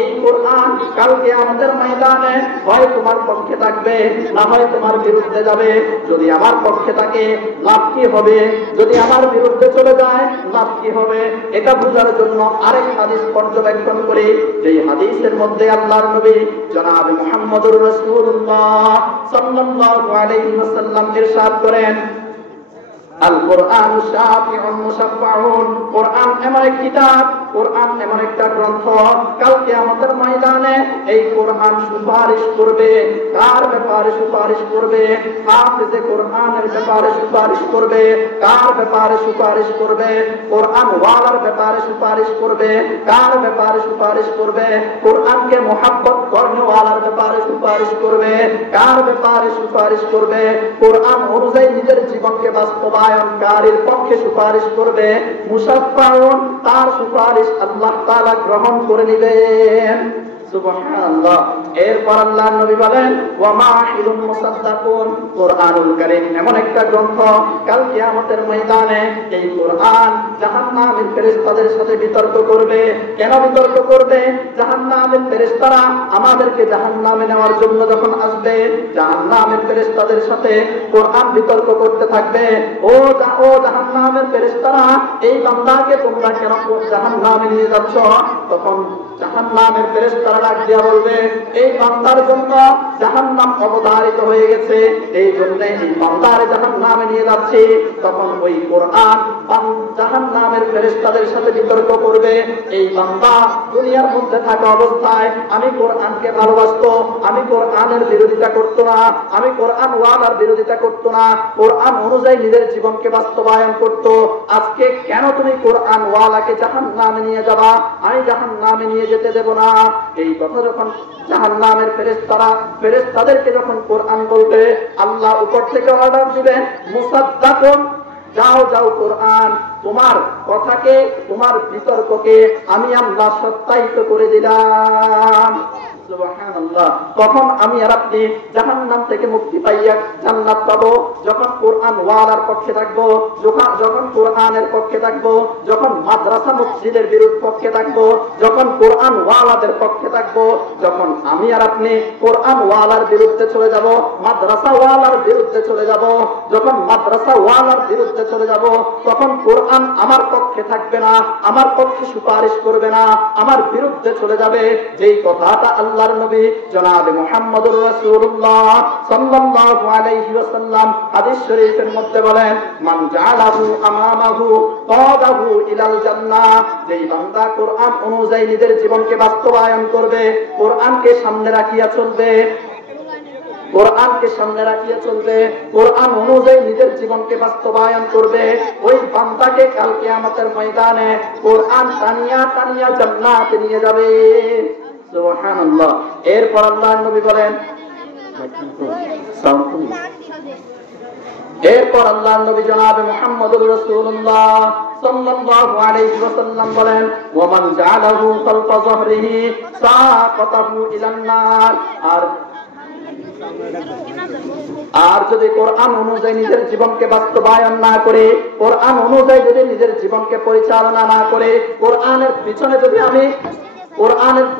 এই কোরআন কাল কিয়ামতের ময়দানে হয় তোমার পক্ষে থাকবে, না হয় তোমার বিরুদ্ধে যাবে। যদি আমার পক্ষে থাকে লাভ কি হবে, যদি আমার বিরুদ্ধে চলে যায় লাভ কি হবে, এটা বোঝার জন্য আরেক হাদিস পর্যবেক্ষণ করি। যে হাদিসের মধ্যে আল্লাহর নবী জনাব মুহাম্মদুর রাসূলুল্লাহ সাল্লাল্লাহু আলাইহি ওয়াসাল্লাম ইরশাদ করেন, আল কোরআন শাফিউন মুশাফফাউন। কোরআন এমন এক কিতাব, কোরআন এমন একটা গ্রন্থ, কাল কিয়ামতের ময়দানে এই কোরআন সুপারিশ করবে। কার ব্যাপারে সুপারিশ করবে? হাফেজে কোরআনের ব্যাপারে সুপারিশ করবে। কার ব্যাপারে সুপারিশ করবে? কোরআন ওয়ালার ব্যাপারে সুপারিশ করবে। কার ব্যাপারে সুপারিশ করবে? কোরআনকে মুহাব্বত করনে ওয়ালার ব্যাপারে সুপারিশ করবে। কার ব্যাপারে সুপারিশ করবে? কোরআন অনুযায়ী নিজের জীবনকে বাস্তবায়নকারীর পক্ষে সুপারিশ করবে। মুশাফফাউন, তার সুপারিশ আল্লাহ তাআলা গ্রহণ করে নেবেন। সুবহানাল্লাহ। এরপর আল্লাহর নবী বলেন, ওয়া মাহিলুন মুসাদ্দাকুন। কোরআনুল কারীম এমন একটা গ্রন্থ, কাল কিয়ামতের ময়দানে এই কোরআন জাহান্নামের ফেরেশতাদের সাথে বিতর্ক করবে। কেন বিতর্ক করবে? জাহান্নামের ফেরেশতারা আমাদেরকে জাহান্নামে নেওয়ার জন্য যখন আসবে, জাহান্নামের ফেরেশতাদের সাথে কোরআন বিতর্ক করতে থাকবে। ও জাহান্নামের ফেরেশতারা, এই বান্দাকে তোমরা কেন জাহান্নামে নিয়ে যাচ্ছ? তখন জাহান্নামের ফেরেশতারা ডাক দিয়া বলবে, এই বান্দার জন্য জাহান্নাম অবধারিত হয়ে গেছে, এই জন্য এই বান্দারে জাহান্নামে নিয়ে যাচ্ছি। তখন ওই কোরআন জাহান্নামের ফেরেশতাদের সাথে বিতর্ক করবে, এই বান্দা দুনিয়ার মধ্যে থাকা অবস্থায় আমি কোরআনকে ভালোবাসতো, আমি কোরআনের বিরোধিতা করতো না, আমি কোরআন ওয়ালার বিরোধিতা করতো না, কোরআন অনুযায়ী নিজের জীবনকে বাস্তবায়ন করতো। আজকে কেন তুমি কোরআন ওয়ালাকে জাহান্নামে নিয়ে যাবা? আমি জাহান্নামে নিয়ে যেতে দেব না। এই কথা যখন জাহান্নামের ফেরেশতাদেরকে যখন কোরআন বলবে, আল্লাহ উপর থেকে অর্ডার দিবেন, মুসাদ্দাকুন, যাও যাও কোরআন তোমার কথাকে, তোমার বিতর্ককে আমি আল্লাহ সত্যায়িত করে দিলাম। সুবহানাল্লাহ। তখন আমি আর আপনি জাহান্নাম থেকে মুক্তি পাইয়া জান্নাত পাবো, যখন কোরআন ওয়ালার পক্ষে থাকবো, যখন কোরআনের পক্ষে থাকবো, যখন মাদ্রাসা মসজিদের বিরুদ্ধে পক্ষে থাকবো, যখন কোরআন ওয়ালাদের পক্ষে থাকবো। যখন আমি আর আপনি কোরআন ওয়ালার বিরুদ্ধে চলে যাব, মাদ্রাসা ওয়ালার বিরুদ্ধে চলে যাব, যখন মাদ্রাসা ওয়ালার বিরুদ্ধে চলে যাব, তখন কোরআন আমার পক্ষে থাকবে না, আমার পক্ষে সুপারিশ করবে না, আমার বিরুদ্ধে চলে যাবে। যেই কথাটা আল্লাহর নবী জনাবে মুহাম্মদুর রাসূলুল্লাহ সাল্লাল্লাহু আলাইহি ওয়াসাল্লাম হাদিস শরীফের মধ্যে বলেন, মান জাআলাহু আমামাহু কাদাহু ইলাল জান্নাহ। যেই বান্দা কোরআন অনুযায়ী নিজের জীবনকে বাস্তবায়ন করবে, কোরআনকে সামনে রাখিয়া চলবে, কোরআনকে সামনে রাখিয়া চলবে, কোরআন অনুযায়ী নিজের জীবনকে বাস্তবায়ন করবে, ওই বান্দাকে কাল কিয়ামতের ময়দানে কোরআন টানিয়া টানিয়া জান্নাতে নিয়ে যাবে। সুবহানাল্লাহ। এরপর আল্লাহর নবী বলেন, এরপর আল্লাহর নবী জনাবে মুহাম্মদুর রাসূলুল্লাহ সাল্লাল্লাহু আলাইহি ওয়াসাল্লাম বলেন, ওয়া মান জাআলাহু খালফা যহরিহি সাকাতাহু ইলান নার। আর যদি কোরআন অনুযায়ী নিজের জীবনকে বাস্তবায়ন না করে, কোরআন অনুযায়ী যদি নিজের জীবনকে পরিচালনা না করে, কোরআনের পিছনে যদি আমি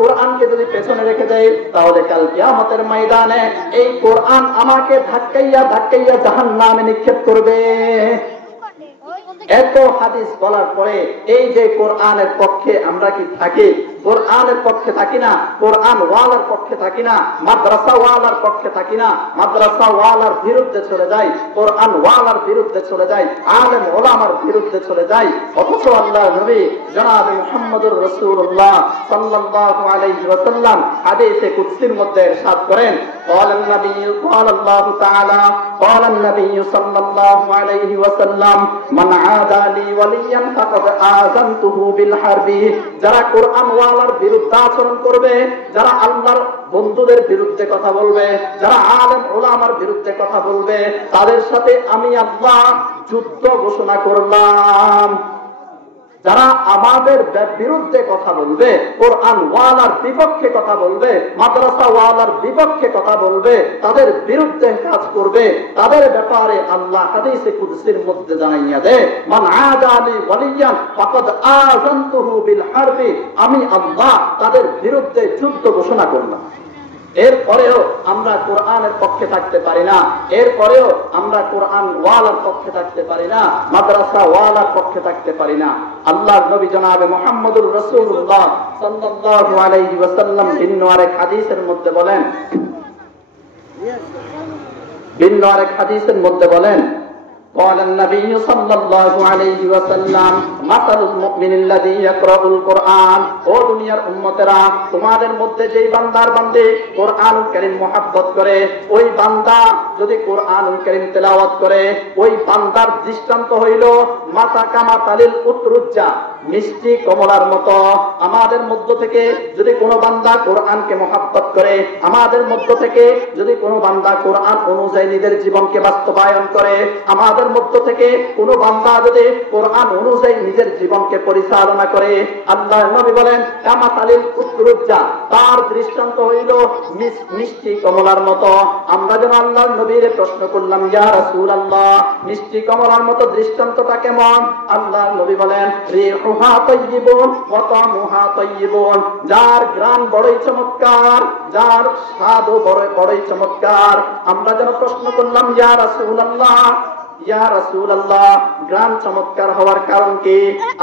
কোরআনকে যদি পেছনে রেখে দেয়, তাহলে কাল কিয়ামতের ময়দানে এই কোরআন আমাকে ধাক্কাইয়া ধাক্কাইয়া জাহান্নামে নিক্ষেপ করবে। এত হাদিস বলার পরে এই যে কোরআনের পক্ষে আমরা কি থাকি, কোরআনের পক্ষে থাকি না, কোরআন ওয়ালার পক্ষে থাকি না, মাদ্রাসা ওয়ালার পক্ষে থাকি না, মাদ্রাসা ওয়ালার বিরুদ্ধে চলে যাই, কোরআন ওয়ালার বিরুদ্ধে চলে যাই, আলেম ওলামার বিরুদ্ধে চলে যাই। অথচ আল্লাহর নবী জনাবে মুহাম্মদুর রাসূলুল্লাহ সাল্লাল্লাহু আলাইহি ওয়াসাল্লাম হাদিসে কুদসির মধ্যে ইরশাদ করেন, قال النبي قال الله تعالى قال النبي صلى الله عليه وسلم من عادى لي وليا فقد آذنته بالحرب। যারা কোরআন ওয়ালার বিরুদ্ধে আচরণ করবে, যারা আল্লাহর বন্ধুদের বিরুদ্ধে কথা বলবে, যারা আলেম ওলামার বিরুদ্ধে কথা বলবে, তাদের সাথে আমি আল্লাহ যুদ্ধ ঘোষণা করলাম। যারা আমাদের বিরুদ্ধে কথা বলবে, কোরআন ওয়ালার বিপক্ষে কথা বলবে, মাদ্রাসা ওয়ালার বিপক্ষে কথা বলবে, তাদের বিরুদ্ধে কাজ করবে, তাদের ব্যাপারে আল্লাহ হাদিসে কুদসির মধ্যে জানাইয়া দেয়, মান আদা লি ওয়ালিয়ান ফাকাদ আযানতুহু বিল হারবি। আমি আল্লাহ তাদের বিরুদ্ধে যুদ্ধ ঘোষণা করলাম। এরপরেও আমরা কোরআনের পক্ষে থাকতে পারি না, এরপরেও আমরা কোরআন ওয়ালার পক্ষে থাকতে পারি না, মাদ্রাসা ওয়ালার পক্ষে থাকতে পারি না। আল্লাহর নবী জনাবে মুহাম্মদুর রাসূলুল্লাহ সাল্লাল্লাহু আলাইহি ওয়াসাল্লাম ভিন্ন আরেক হাদিসের মধ্যে বলেন, قال النبي صلى الله عليه وسلم مثل المؤمن الذي يقرأ القرآن। ও দুনিয়ার উম্মতেরা, তোমাদের মধ্যে যেই বান্দার বান্দে কোরআনুল কারীম মুহাব্বত করে, ওই বান্দা যদি কোরআনুল কারীম তেলাওয়াত করে, ওই বান্দার দৃষ্টান্ত হইল মাতা কামাতালিল উতরুজ্জা, মিষ্টি কমলার মতো। আমাদের মধ্য থেকে যদি কোনো বান্দা কোরআনকে মুহাব্বত করে, আমাদের মধ্য থেকে যদি কোনো বান্দা কোরআন অনুযায়ী নিজের জীবনকে বাস্তবায়ন করে, আমাদের মধ্য থেকে কোনো বান্দা যদি কোরআন অনুযায়ী নিজের জীবনকে পরিচালনা করে, আল্লাহর নবী বলেন কামাতালিল উতরুজ্জা, তার দৃষ্টান্ত হইল মিষ্টি কমলার মতো। আমরা যেন আল্লাহর নবীর প্রশ্ন করলাম, ইয়া রাসূলুল্লাহ, মিষ্টি কমলার মতো দৃষ্টান্তটা কেমন? আল্লাহর নবী বলেন রিহুহা তাইয়িবুন ওয়া তা'মুহা তাইয়িবুন, যার ঘ্রাণ বড়ই চমৎকার, যার স্বাদও বড়ই চমৎকার। আমরা যেন প্রশ্ন করলাম, ইয়া রাসূলুল্লাহ, ইয়া রাসূলুল্লাহ, ঘ্রাণ চমৎকার হওয়ার কারণ কি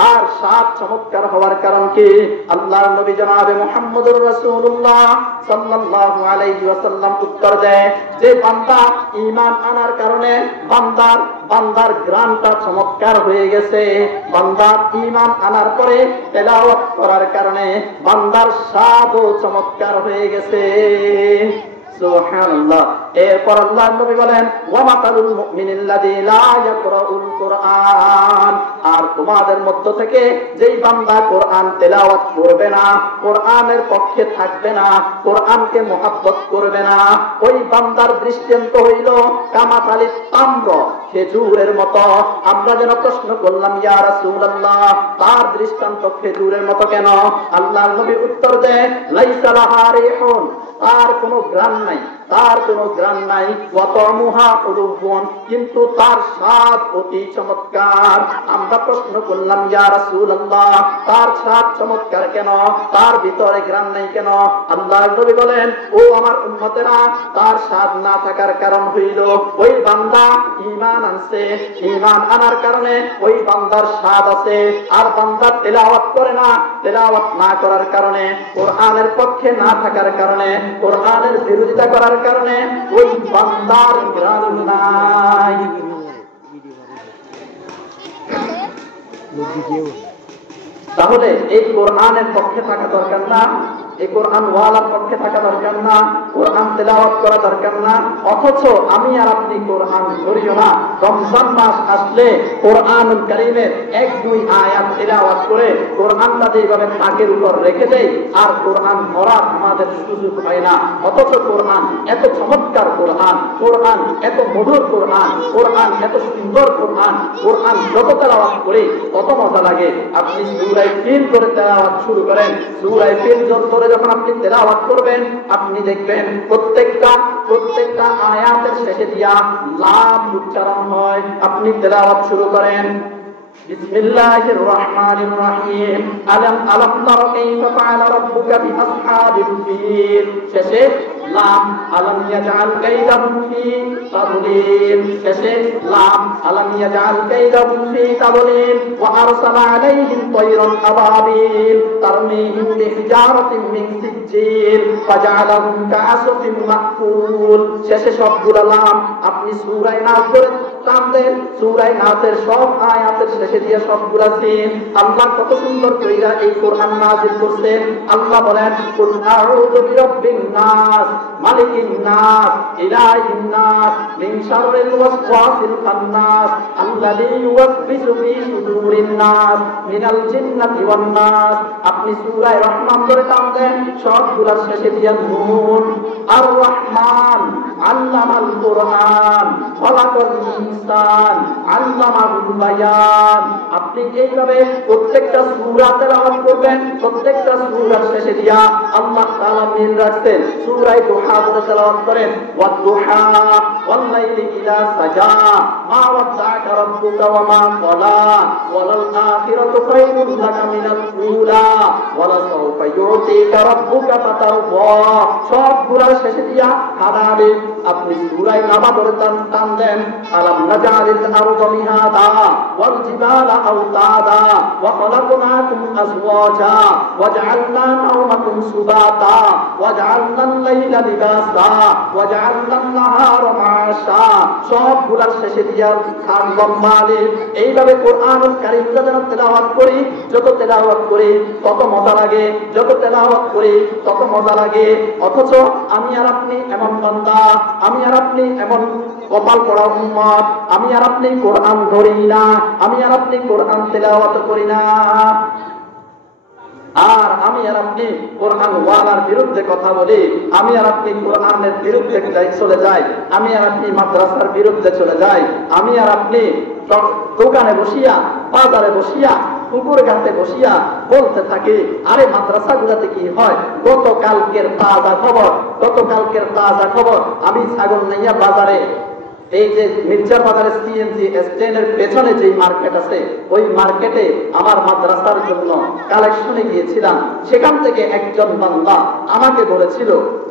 আর স্বাদ চমৎকার হওয়ার কারণ কি? আল্লাহর নবী জনাবে মুহাম্মদুর রাসূলুল্লাহ সাল্লাল্লাহু আলাইহি ওয়াসাল্লাম উত্তর দেয়, যে বান্দা ঈমান আনার কারণে বান্দার ঘ্রাণটা চমৎকার হয়ে গেছে, বান্দার ঈমান আনার পরে তেলাওয়াত করার কারণে বান্দার স্বাদও চমৎকার হয়ে গেছে। সুবহানাল্লাহ। এরপর আল্লাহর নবী বলেন ওয়া মাতালুল মুমিনিল্লাযী লা ইয়াকরাউল কুরআন, আর তোমাদের মধ্য থেকে যেই বান্দা কোরআন তেলাওয়াত করবে না, কোরআনের পক্ষে থাকবে না, কোরআনকে মহব্বত করবে না, ওই বান্দার দৃষ্টান্ত হইল কামাতালিত তাম্র, খেজুরের মতো। আমরা যেন প্রশ্ন করলাম ইয়া রাসূলুল্লাহ, তার দৃষ্টান্ত খেজুরের মতো কেন? আল্লাহর নবী উত্তর দেয় লাইসা লাহা রিহুন, তার কোনো ঘ্রাণ নাই, তার কোনো ঘ্রাণ নাই, ওয়া তামুহা উলুবুন, কিন্তু তার স্বাদ অতি চমৎকার। আমরা প্রশ্ন করলাম ইয়া রাসূলুল্লাহ, তার স্বাদ চমৎকার কেন, তার ভিতরে ঘ্রাণ নাই কেন? আল্লাহর নবী বলেন ও আমার উম্মতেরা, তার স্বাদ না থাকার কারণ হইল ওই বান্দা ঈমান আনছে, ঈমান আনার কারণে ওই বান্দার স্বাদ আছে। আর বান্দা তেলাওয়াত করে না, তেলাওয়াত না করার কারণে, কোরআনের পক্ষে না থাকার কারণে, কোরআনের বিরোধিতা করার কারণে ওই বান্দার ঘ্রাণ নাই। তাহলে এই কোরআনের পক্ষে থাকা দরকার না, এই কোরআন ওয়ালার পক্ষে থাকা দরকার না, কোরআন তেলাওয়াত করা দরকার না, অথচ আমি আর আপনি কোরআন ধরিও না। রমজান মাস আসলে কোরআনুল কারীমের 1-2 আয়াত তেলাওয়াত করে কোরআনটা যেভাবে তাকের উপর রেখে দেই, আর কোরআন ধরার আমাদের সুযোগ হয় না। অথচ কোরআন এত চমৎকার কোরআন, কোরআন এত মধুর কোরআন, কোরআন এত সুন্দর কোরআন, কোরআন যত তেলাওয়াত করে তত মজা লাগে। আপনি সূরা ফিল করে তেলাওয়াত শুরু করেন, সূরা ফিল যখন আপনি তেলাওয়াত করবেন, আপনি দেখবেন প্রত্যেকটা আয়াতের শেষে দিয়া লাম উচ্চারণ হয়। আপনি তেলাওয়াত শুরু করেন বিসমিল্লাহির রহমানির রহিম, আলাম তারা কাইফা ফাআলা রাব্বুকা বিআসহাবিল ফিল, শেষে লাম আলাম ইয়াজআল কাইদাহুম ফি তাদলিল, শেষে লাম আলাম ইয়াজআল কাইদাহুম ফি তাদলিল, ওয়া আরসালা আলাইহিম তায়রান আবাবিল তারমিহিম বিহিজারাতিন মিন সিজ্জিল ফাজআলাহুম কাআসফিন মাকুল। শেষে সবগুলো লাম আপনি সূরা নাস ধরে টানলেন, সূরা নাসের সব আয়াতের শেষে দিয়ে সবগুলা সিন। আল্লাহ কত সুন্দর কইরা এই কোরআন নাযিল করছেন। আল্লাহ বলেন কুল আউযু বিরাব্বিন নাস মালিকিন নাস ইলাহিন নাস মিন শাররিল ওয়াসওয়াসিল খান্নাস আল্লাযী ইউওয়াসবিসু ফি সুদুরিন নাস মিনাল জিন্নাতি ওয়ান নাস। আপনি সূরা রহমান ধরে টানলেন, সবগুলা শেষে দিয়ে নুন। আর রহমান আল্লামাল কোরআন খলাকাল ইনসান আল্লামাহুল বায়ান। আপনি এইভাবে প্রত্যেকটা সূরা তেলাওয়াত করবেন, প্রত্যেকটা সূরার শেষে দিয়া আল্লাহ তাআলা মিল রাখছেন। সূরা দুহা ধরে তেলাওয়াত করেন, ওয়াদ-দুহা ওয়াল-লাইলি ইযা সাজা মা ওয়াদ্দাআকা রাব্বুকা ওয়া মা ক্বালা ওয়ালাল আখিরাতু খায়রুল লাকা মিনাল উলা ওয়ালাসাউফা ইউতিকা রাব্বুকা ফাতারদা। সবগুলোর শেষে দিয়া হাদালি আপনি সূরা নাবা ধরে টানলেন, আলাম নাজালিল আরদা মিহাদা ওয়াল জিবালা আওতাদা ওয়া খালাকনাকুম আজওয়াজা ওয়া জাআলনা নাওমাকুম সুবাতা ওয়া জাআলনাল লাইলা লিবাসা ওয়া জাআলনান নাহারা মাআশা। সবগুলোর শেষে দিয়া খান মালিক। এইভাবে কোরআনুল কারীমটা যেন তেলাওয়াত করি, যত তেলাওয়াত করি তত মজা লাগে, যত তেলাওয়াত করি তত মজা লাগে। অথচ আমি আর আপনি এমন বান্দা, আমি আর আপনি এমন কপাল পড়া উম্মত, আমি আর আপনি কোরআন ধরি না, আমি আর আপনি কোরআন তেলাওয়াত করি না। আর আমি আর আপনি কোরআন ওয়ালার বিরুদ্ধে কথা বলি, আমি আর আপনি কোরআনের বিরুদ্ধে চলে যাই, আমি আর আপনি মাদ্রাসার বিরুদ্ধে চলে যাই, আমি আর আপনি দোকানে বসিয়া, বাজারে বসিয়া, পুকুর ঘাটে বসিয়া বলতে থাকি আরে মাদ্রাসাগুলোতে কি হয়, গতকালকের তাজা খবর আমি ছাগল নাইয়া বাজারে, এই যে মির্জার বাজারে সিএনজি স্ট্যান্ডের পেছনে যে মার্কেট আছে, ওই মার্কেটে আমার মাদ্রাসার জন্য কালেকশনে গিয়েছিলাম। সেখান থেকে একজন বান্দা আমাকে বলেছিল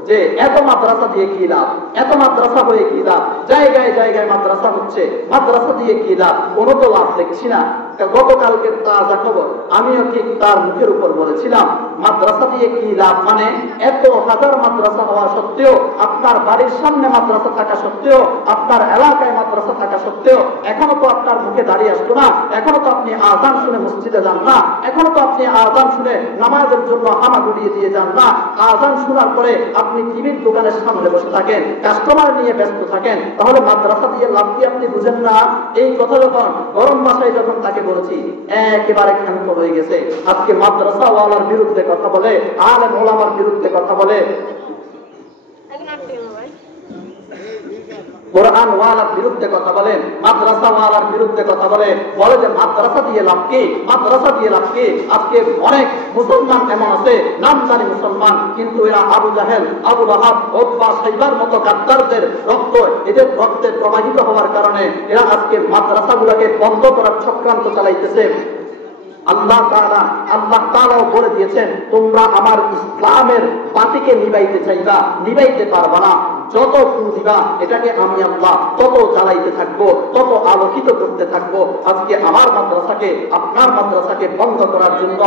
যে এত মাদ্রাসা দিয়ে কি লাভ, এত মাদ্রাসা হয়ে কি লাভ, জায়গায় জায়গায় মাদ্রাসা হচ্ছে, মাদ্রাসা দিয়ে কি লাভ, কোনো তো লাভ দেখছি না। গতকালকের তাজা খবর আমিও ঠিক তার মুখের উপর বলেছিলাম মাদ্রাসা দিয়ে কি লাভ, মানে এত হাজার মাদ্রাসা হওয়া সত্ত্বেও, আপনার বাড়ির সামনে মাদ্রাসা থাকা সত্ত্বেও, আপনার এলাকায় মাদ্রাসা থাকা সত্ত্বেও এখনো তো আপনার মুখে দাঁড়িয়ে আসতো না, এখনো তো আপনি আযান শুনে মসজিদে যান না, এখনো তো আপনি আযান শুনে নামাজের জন্য হামা গুড়িয়ে দিয়ে যান না। আযান শোনার পরে আপনি টিভির দোকানের সামনে বসে থাকেন, কাস্টমার নিয়ে ব্যস্ত থাকেন, তাহলে মাদ্রাসা দিয়ে লাভ কি আপনি বুঝেন না? এই কথা যখন গরম ভাষায় যখন তাকে বলেছি, একেবারে ক্ষান্ত হয়ে গেছে। আজকে মাদ্রাসা ওয়ালার বিরুদ্ধে কথা বলে, আলেম ওলামার বিরুদ্ধে কথা বলে, কোরআন ওয়ালার বিরুদ্ধে কথা বলেন, মাদ্রাসা ওয়ালার বিরুদ্ধে কথা বলে, বলে যে মাদ্রাসা দিয়ে লাভ কি, মাদ্রাসা দিয়ে লাভ কি। আজকে অনেক মুসলমান এমন আছে, নামদারি মুসলমান, কিন্তু এরা আবু জাহেল, আবু লাহাব, উতবা, শাইবার মতো গাদ্দারদের রক্ত এদের রক্তে প্রবাহিত হওয়ার কারণে এরা আজকে মাদ্রাসাগুলোকে বন্ধ করার চক্রান্ত চালাইতেছে। আল্লাহ তাআলাও বলে দিয়েছেন, তোমরা আমার ইসলামের বাতিকে নিবাইতে চাইবা, নিবাইতে পারবা না। যত ফু দিবা এটাকে আমি আল্লাহ তত জ্বালাইতে থাকবো, তত আলোকিত করতে থাকবো। আজকে আমার মাদ্রাসাকে, আপনার মাদ্রাসাকে বন্ধ করার জন্য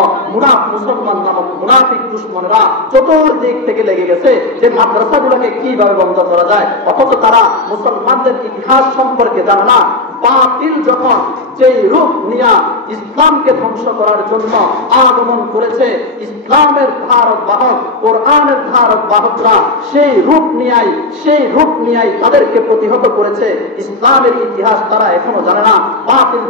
মুসলমান নামক মুনাফিক দুশমনরা চতুর্দিক থেকে লেগে গেছে যে মাদ্রাসাগুলোকে কিভাবে বন্ধ করা যায়। অথচ তারা মুসলমানদের ইতিহাস সম্পর্কে জানে না। বাতিল যখন যেই রূপ নিয়ে ইসলামকে ধ্বংস করার জন্য আগমন করেছে, ইসলামের ধারক বাহক, কোরআনের ধারক বাহকরা সেই রূপ নিয়াই তাদেরকে প্রতিহত করেছে। ইসলামের ইতিহাস তারা এখনো জানে না। বাতিল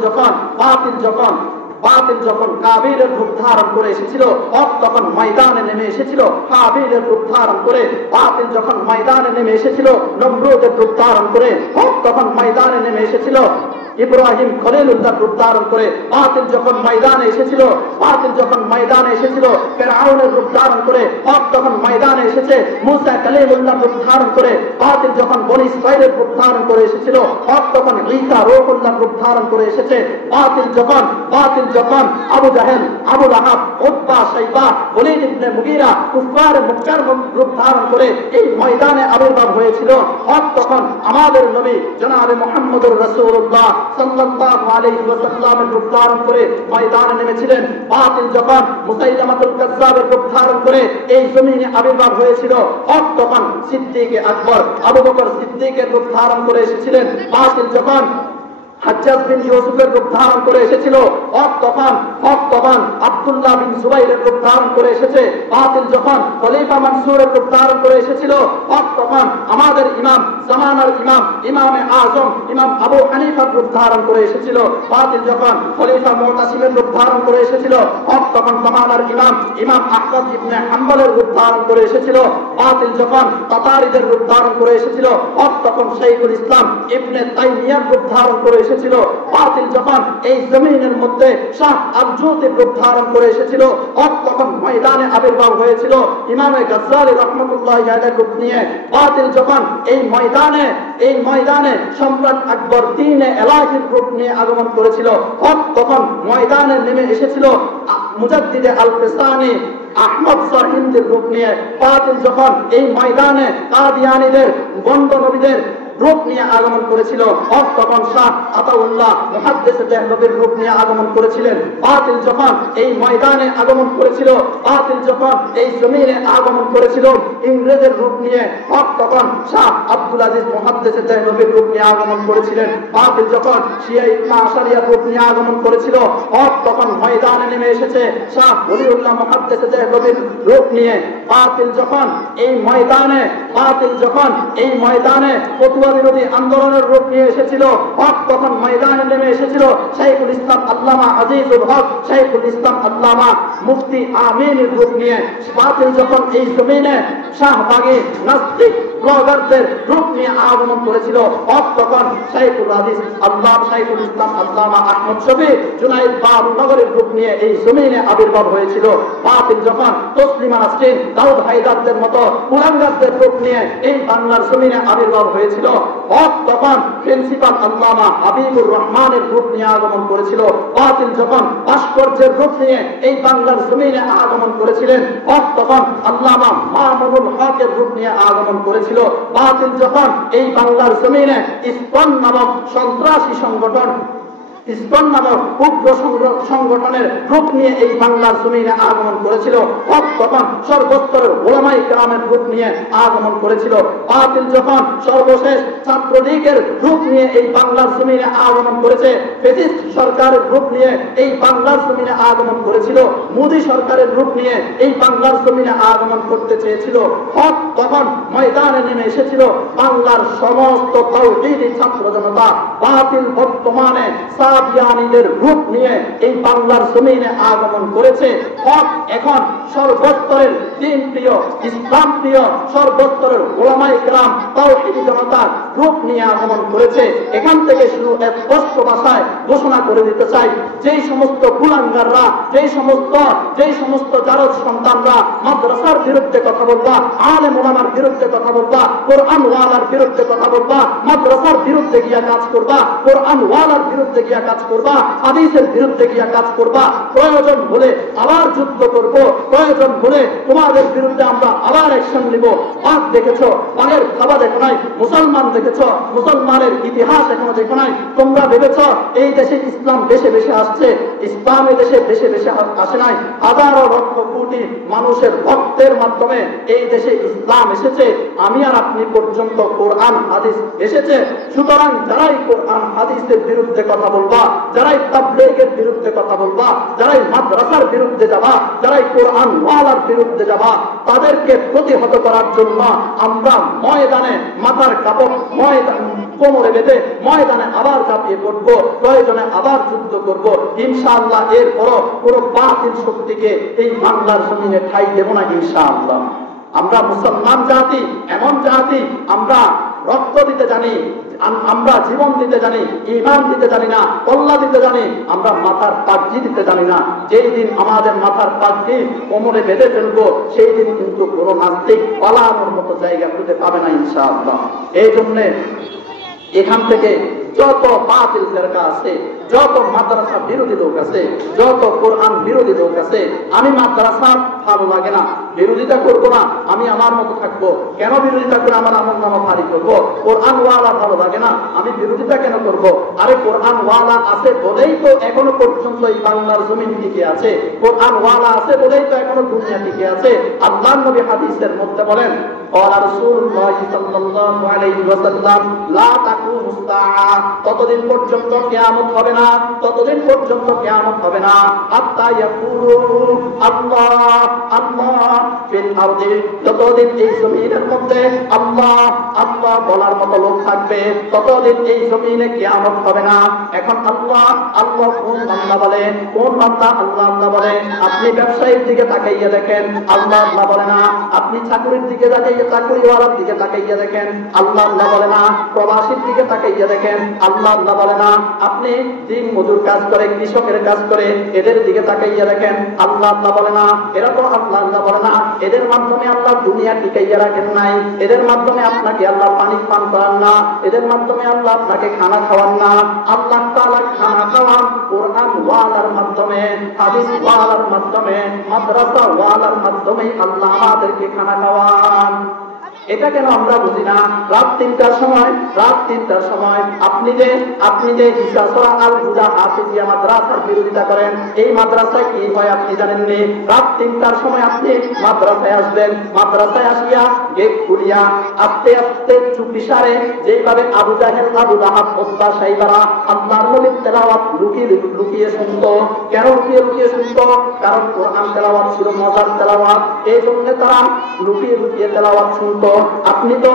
যখন কাবিলের রূপ ধারণ করে এসেছিল, হক তখন ময়দানে নেমে এসেছিল কাবিলের রূপ ধারণ করে। বাতিল যখন ময়দানে নেমে এসেছিল নমরুদের রূপ ধারণ করে, হক তখন ময়দানে নেমে এসেছিল ইব্রাহিম খলিলুল্লাহ রূপ ধারণ করে। বাতিল যখন ময়দানে এসেছিল ফিরআউনের রূপ ধারণ করে, হক তখন ময়দানে এসেছে মুসা কালিমুল্লাহ রূপ ধারণ করে। বাতিল যখন বনী ইসরাঈলের রূপ ধারণ করে এসেছিল, হক তখন ঈসা রূহুল্লাহ রূপ ধারণ করে এসেছে। বাতিল যখন আবু জাহেল, আবু লাহাব, উতবা, শাইবা, ওলীদ ইবনে মুগীরা কুফারে মুক্কার রূপ ধারণ করে এই ময়দানে আবির্ভাব হয়েছিল, হক তখন আমাদের নবী জনাবে মুহাম্মদুর রাসূলুল্লাহ সাল্লাল্লাহু আলাইহি ওয়াসাল্লামের রূপ ধারণ করে ময়দানে নেমেছিলেন। বাতিল যখন মুসাইলামাতুল কাজ্জাবের রূপ ধারণ করে এই জমিনে আবির্ভাব হয়েছিল, হক তখন সিদ্দিকে আকবর, আবু বকর সিদ্দিকের রূপ ধারণ করে এসেছিলেন। বাতিল যখন হাজ্জাজ বিন ইউসুফের রূপ ধারণ করে এসেছিল, হক তখন আব্দুল্লাহ বিন জুবাইরের রূপ ধারণ করে এসেছে। বাতিল যখন খলিফা মানসুরের রূপ ধারণ করে এসেছিল, হক তখন আমাদের ইমাম জামানার ইমামে আজম ইমাম আবু হানিফার রূপ ধারণ করে এসেছিল। বাতিল যখন খলিফা মুতাসিমের রূপ ধারণ করে এসেছিল, হক তখন জামানার ইমাম আহমদ ইবনে হাম্বলের রূপ ধারণ করে এসেছিল। বাতিল যখন তাতারীদের রূপ ধারণ করে এসেছিল, হক তখন শাইখুল ইসলাম ইবনে তাইমিয়ার রূপ ধারণ করে এসেছিল। বাতিল যখন এই জমিনের মধ্যে শাহ আবজুতের রূপ ধারণ করে এসেছিল, হক তখন ময়দানে আবির্ভাব হয়েছিল ইমামে গাজ্জালি রাহমাতুল্লাহি আলাইহির রূপ নিয়ে। বাতিল যখন এই ময়দানে সম্রাট আকবর দ্বীনে এলাহির রূপ নিয়ে আগমন করেছিল, হক তখন ময়দানে নেমে এসেছিল মুজাদ্দিদে আল ফিসানি আহমদ সরহিন্দের রূপ নিয়ে। বাতিল যখন এই ময়দানে কাদিয়ানীদের, বন্ড নবীদের রূপ নিয়ে আগমন করেছিল, হক তখন শাহ আতাউল্লাহ মুহাদ্দিস দেহলভীর রূপ নিয়ে আগমন করেছিলেন। বাতিল যখন এই ময়দানে আগমন করেছিল, বাতিল যখন এই জমিনে আগমন করেছিল ইংরেজের রূপ নিয়ে, হক তখন শাহ আব্দুল আজিজ মুহাদ্দিস দেহলভীর রূপ নিয়ে আগমন করেছিলেন। বাতিল যখন শিয়া ইসনা আশারিয়ার রূপ নিয়ে আগমন করেছিল, হক তখন ময়দানে নেমে এসেছে শাহ ওলিউল্লাহ মুহাদ্দিস দেহলভীর রূপ নিয়ে। বাতিল যখন এই ময়দানে ফতোয়া বিরোধী আন্দোলনের রূপ নিয়ে এসেছিল, হক তখন ময়দানে নেমে এসেছিল শাইখুল ইসলাম আল্লামা আজিজুল হক, শাইখুল ইসলাম আল্লামা মুফতি আমিনের রূপ নিয়ে। বাতিল যখন এই জমিনে শাহবাগী নাস্তিক ব্লগারদের রূপ নিয়ে আগমন করেছিল, হক তখন শাইখুল ইসলাম আল্লামা আহমদ শফি জুনাইদ বাবুনগরের রূপ নিয়ে এই জমিনে আবির্ভাব হয়েছিল। বাতিল যখন তসলিমা নাসরিন, দাউদ হায়দারদের মতো কুলাঙ্গারদের রূপ নিয়ে এই বাংলার জমিনে আবির্ভাব হয়েছিল, হক তখন প্রিন্সিপাল আল্লামা হাবিবুর রহমানের রূপ নিয়ে আগমন করেছিল। বাতিল যখন ভাস্কর্যের রূপ নিয়ে এই বাংলার জমিনে আগমন করেছিলেন, হক তখন আল্লামা মামুনুল হকের রূপ নিয়ে আগমন করেছিল। বাতিল যখন এই বাংলার জমিনে ইসকন নামক সন্ত্রাসী সংগঠন ইসকন নামক উগ্র সংগঠনের রূপ নিয়ে এই বাংলার জমিনে আগমন করেছিল। তখন সর্বস্তরের ওলামায়ে কেরামের রূপ নিয়ে আগমন করেছিল। বাতিল যখন সর্বশেষ ছাত্রলীগের রূপ নিয়ে এই বাংলার জমিনে আগমন করেছে, ফ্যাসিস্ট সরকারের রূপ নিয়ে এই বাংলার জমিনে আগমন করেছিল, মোদী সরকারের রূপ নিয়ে এই বাংলার জমিনে আগমন করতে চেয়েছিল, হক তখন ময়দানে নেমে এসেছিল। বাংলার সমস্ত তাওহীদি ছাত্র জনতা বাতিল বর্তমানে সাদিয়ানীদের রূপ নিয়ে এই বাংলার জমিনে আগমন করেছে। হক এখন সর্বস্তরের দ্বীন প্রিয়, ইসলাম প্রিয়, সর্বস্তরের ওলামায়ে কেরাম তাওহীদি জনতার রূপ নিয়ে আগমন করেছে। এখান থেকে শুরু স্পষ্ট ভাষায় ঘোষণা করে দিতে চাই, যেই সমস্ত কুলাঙ্গাররা, যেই সমস্ত জারজ সন্তানরা মাদ্রাসার বিরুদ্ধে কথা বলবা, আলেম ওলামার বিরুদ্ধে কথা বলবা, কোরআন ওয়ালার বিরুদ্ধে কথা বলবা, মাদ্রাসার বিরুদ্ধে গিয়া কাজ করবা, কোরআন ওয়ালার বিরুদ্ধে গিয়া কাজ করবা, হাদিসের বিরুদ্ধে গিয়া কাজ করবা, প্রয়োজন হলে আবার যুদ্ধ করব, প্রয়োজন হলে তোমাদের বিরুদ্ধে আমরা আবার অ্যাকশন নিব। বাঘ দেখেছো, বাঘের খাওয়া দেখো নাই, মুসলমান দেখেছো, মুসলমানের ইতিহাস এখনো দেখো নাই। তোমরা ভেবেছ এই দেশে ইসলাম বেশি বেশি আসছে, ইসলাম এই দেশে বেশি বেশি আসে নাই। হাজারো লক্ষ কোটি মানুষের রক্তের মাধ্যমে এই দেশে ইসলাম এসেছে। আমি আর আপনি পর্যন্ত কোরআন হাদিস এসেছে। সুতরাং যারাই কোরআন হাদিসের বিরুদ্ধে কথা বলবা, যারাই তাবলীগের বিরুদ্ধে কথা বলবা, যারাই মাদ্রাসার বিরুদ্ধে যাবা, যারাই কোরআন ওয়ালার বিরুদ্ধে যাবা, তাদেরকে প্রতিহত করার জন্য আমরা ময়দানে মাথার কাপড় কোমরে বেঁধে ময়দানে আবার ঝাঁপিয়ে পড়বো, প্রয়োজনে আবার যুদ্ধ করব। ইনশাআল্লাহ এরপরও কোনো বাতিল শক্তিকে এই বাংলার জমিনে ঠাঁই দেব না ইনশাআল্লাহ। আমরা মুসলমান জাতি, এমন জাতি, আমরা রক্ত দিতে জানি, আমরা জীবন দিতে জানি, ঈমান দিতে জানি না, কল্লা দিতে জানি, আমরা মাথার পাগড়ি দিতে জানি না। যেই দিন আমাদের মাথার পাগড়ি কোমরে বেঁধে ফেলবো, সেই দিন কিন্তু কোনো নাস্তিক পালানোর মতো জায়গা খুঁজে পাবে না ইনশাআল্লাহ। এই জন্যে এখান থেকে যত বাতিল ফেরকা আছে, যত মাদ্রাসা বিরোধী লোক আছে, যত কোরআন বিরোধী লোক আছে, আমি মাদ্রাসা ভালো লাগে না, বিরোধিতা করবো না, আমি আমার মতো থাকবো। কেন বিরোধিতা করে আমার আমল নামা ভারী করবো? কোরআন ওয়ালা ভালো লাগে না, আমি বিরোধিতা কেন করব? আরে কোরআন ওয়ালা আছে বলেই তো এখনো পর্যন্ত এই বাংলার জমিন টিকে আছে, কোরআন ওয়ালা আছে বলেই তো এখনো দুনিয়া টিকে আছে। আল্লাহর নবী হাদিসের মধ্যে বলেন, ততদিন পর্যন্ত কিয়ামত হবে না, ততদিন পর্যন্ত কিয়ামত হবে না, হাত্তা ইয়াকুলু আল্লাহ আল্লাহ ফিল আরদি, যতদিন এই জমিনের মধ্যে আল্লাহ আল্লাহ বলার মতো লোক থাকবে, ততদিন এই জমিনে কিয়ামত হবে না। এখন আল্লাহ আল্লাহ কোন বান্দা বলে, কোন বান্দা আল্লাহ আল্লাহ বলে? আপনি ব্যবসায়ীর দিকে তাকাইয়া দেখেন, আল্লাহ আল্লাহ বলে না। আপনি চাকরির দিকে তাকাইয়া, চাকরিওয়ালার দিকে তাকাইয়া দেখেন, আল্লাহ আল্লাহ বলে না। প্রবাসীর দিকে তাকাইয়া দেখেন, আল্লাহ আল্লাহ বলে না। আপনি দিন মজুর কাজ করে, কৃষকের কাজ করে, এদের দিকে তাকাইয়া দেখেন, আল্লাহ আল্লাহ বলে না। এরা তো আল্লাহ আল্লাহ বলে না। এদের মাধ্যমে আল্লাহ দুনিয়া টিকাইয়া রাখেন নাই, এদের মাধ্যমে আপনাকে আল্লাহ পানি পান করান না, এদের মাধ্যমে আল্লাহ আপনাকে খানা খাওয়ান না। আল্লাহ তাআলা খানা খাওয়ান কোরআন ওয়ালার মাধ্যমে, হাদিস ওয়ালার মাধ্যমে, মাদ্রাসা ওয়ালার মাধ্যমে আল্লাহ আমাদেরকে খানা খাওয়ান। এটা কেন আমরা বুঝি না? রাত ৩টার সময় আপনি যে ইসাসরা আল হুদা হাফিজিয়া মাদ্রাসার বিরোধিতা করেন, এই মাদ্রাসায় কি হয় আপনি জানেননি? রাত ৩টার সময় আপনি মাদ্রাসায় আসবেন, মাদ্রাসায় আসিয়া গেট খুলিয়া আস্তে আস্তে চুপি সারে যেইভাবে আবু জাহেল, আবু লাহাব, উতবা, শাইবারা আল্লাহর নবীর তেলাওয়াত লুকিয়ে শুনতো। কেন লুকিয়ে শুনতো? কারণ কোরআন তেলাওয়াত ছিল মজার তেলাওয়াত, এই জন্য তারা লুকিয়ে তেলাওয়াত শুনতো। আপনি তো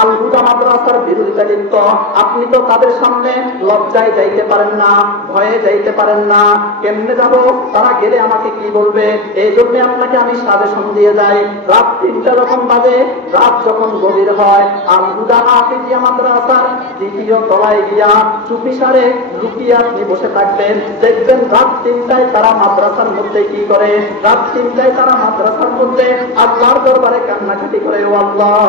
আল হুদা মাদ্রাসার বিরোধিতা লিপ্ত, আপনি তো তাদের সামনে লজ্জায় যাইতে পারেন না, ভয়ে যাইতে পারেন না। কেমনে যাব? তারা গেলে আমাকে কি বলবে? এই জন্য আপনাকে আমি সাজেশন দিয়ে যাই, রাত ৩টা যখন বাজে, রাত যখন গভীর হয়, আল হুদা হাফিজিয়া মাদ্রাসার দ্বিতীয় তলায় গিয়া চুপি সারে লুকিয়ে আপনি বসে থাকবেন। দেখবেন রাত ৩টায় তারা মাদ্রাসার মধ্যে কি করে? রাত ৩টায় তারা মাদ্রাসার মধ্যে আল্লাহর দরবারে কান্নাকাটি করে, ও আল্লাহ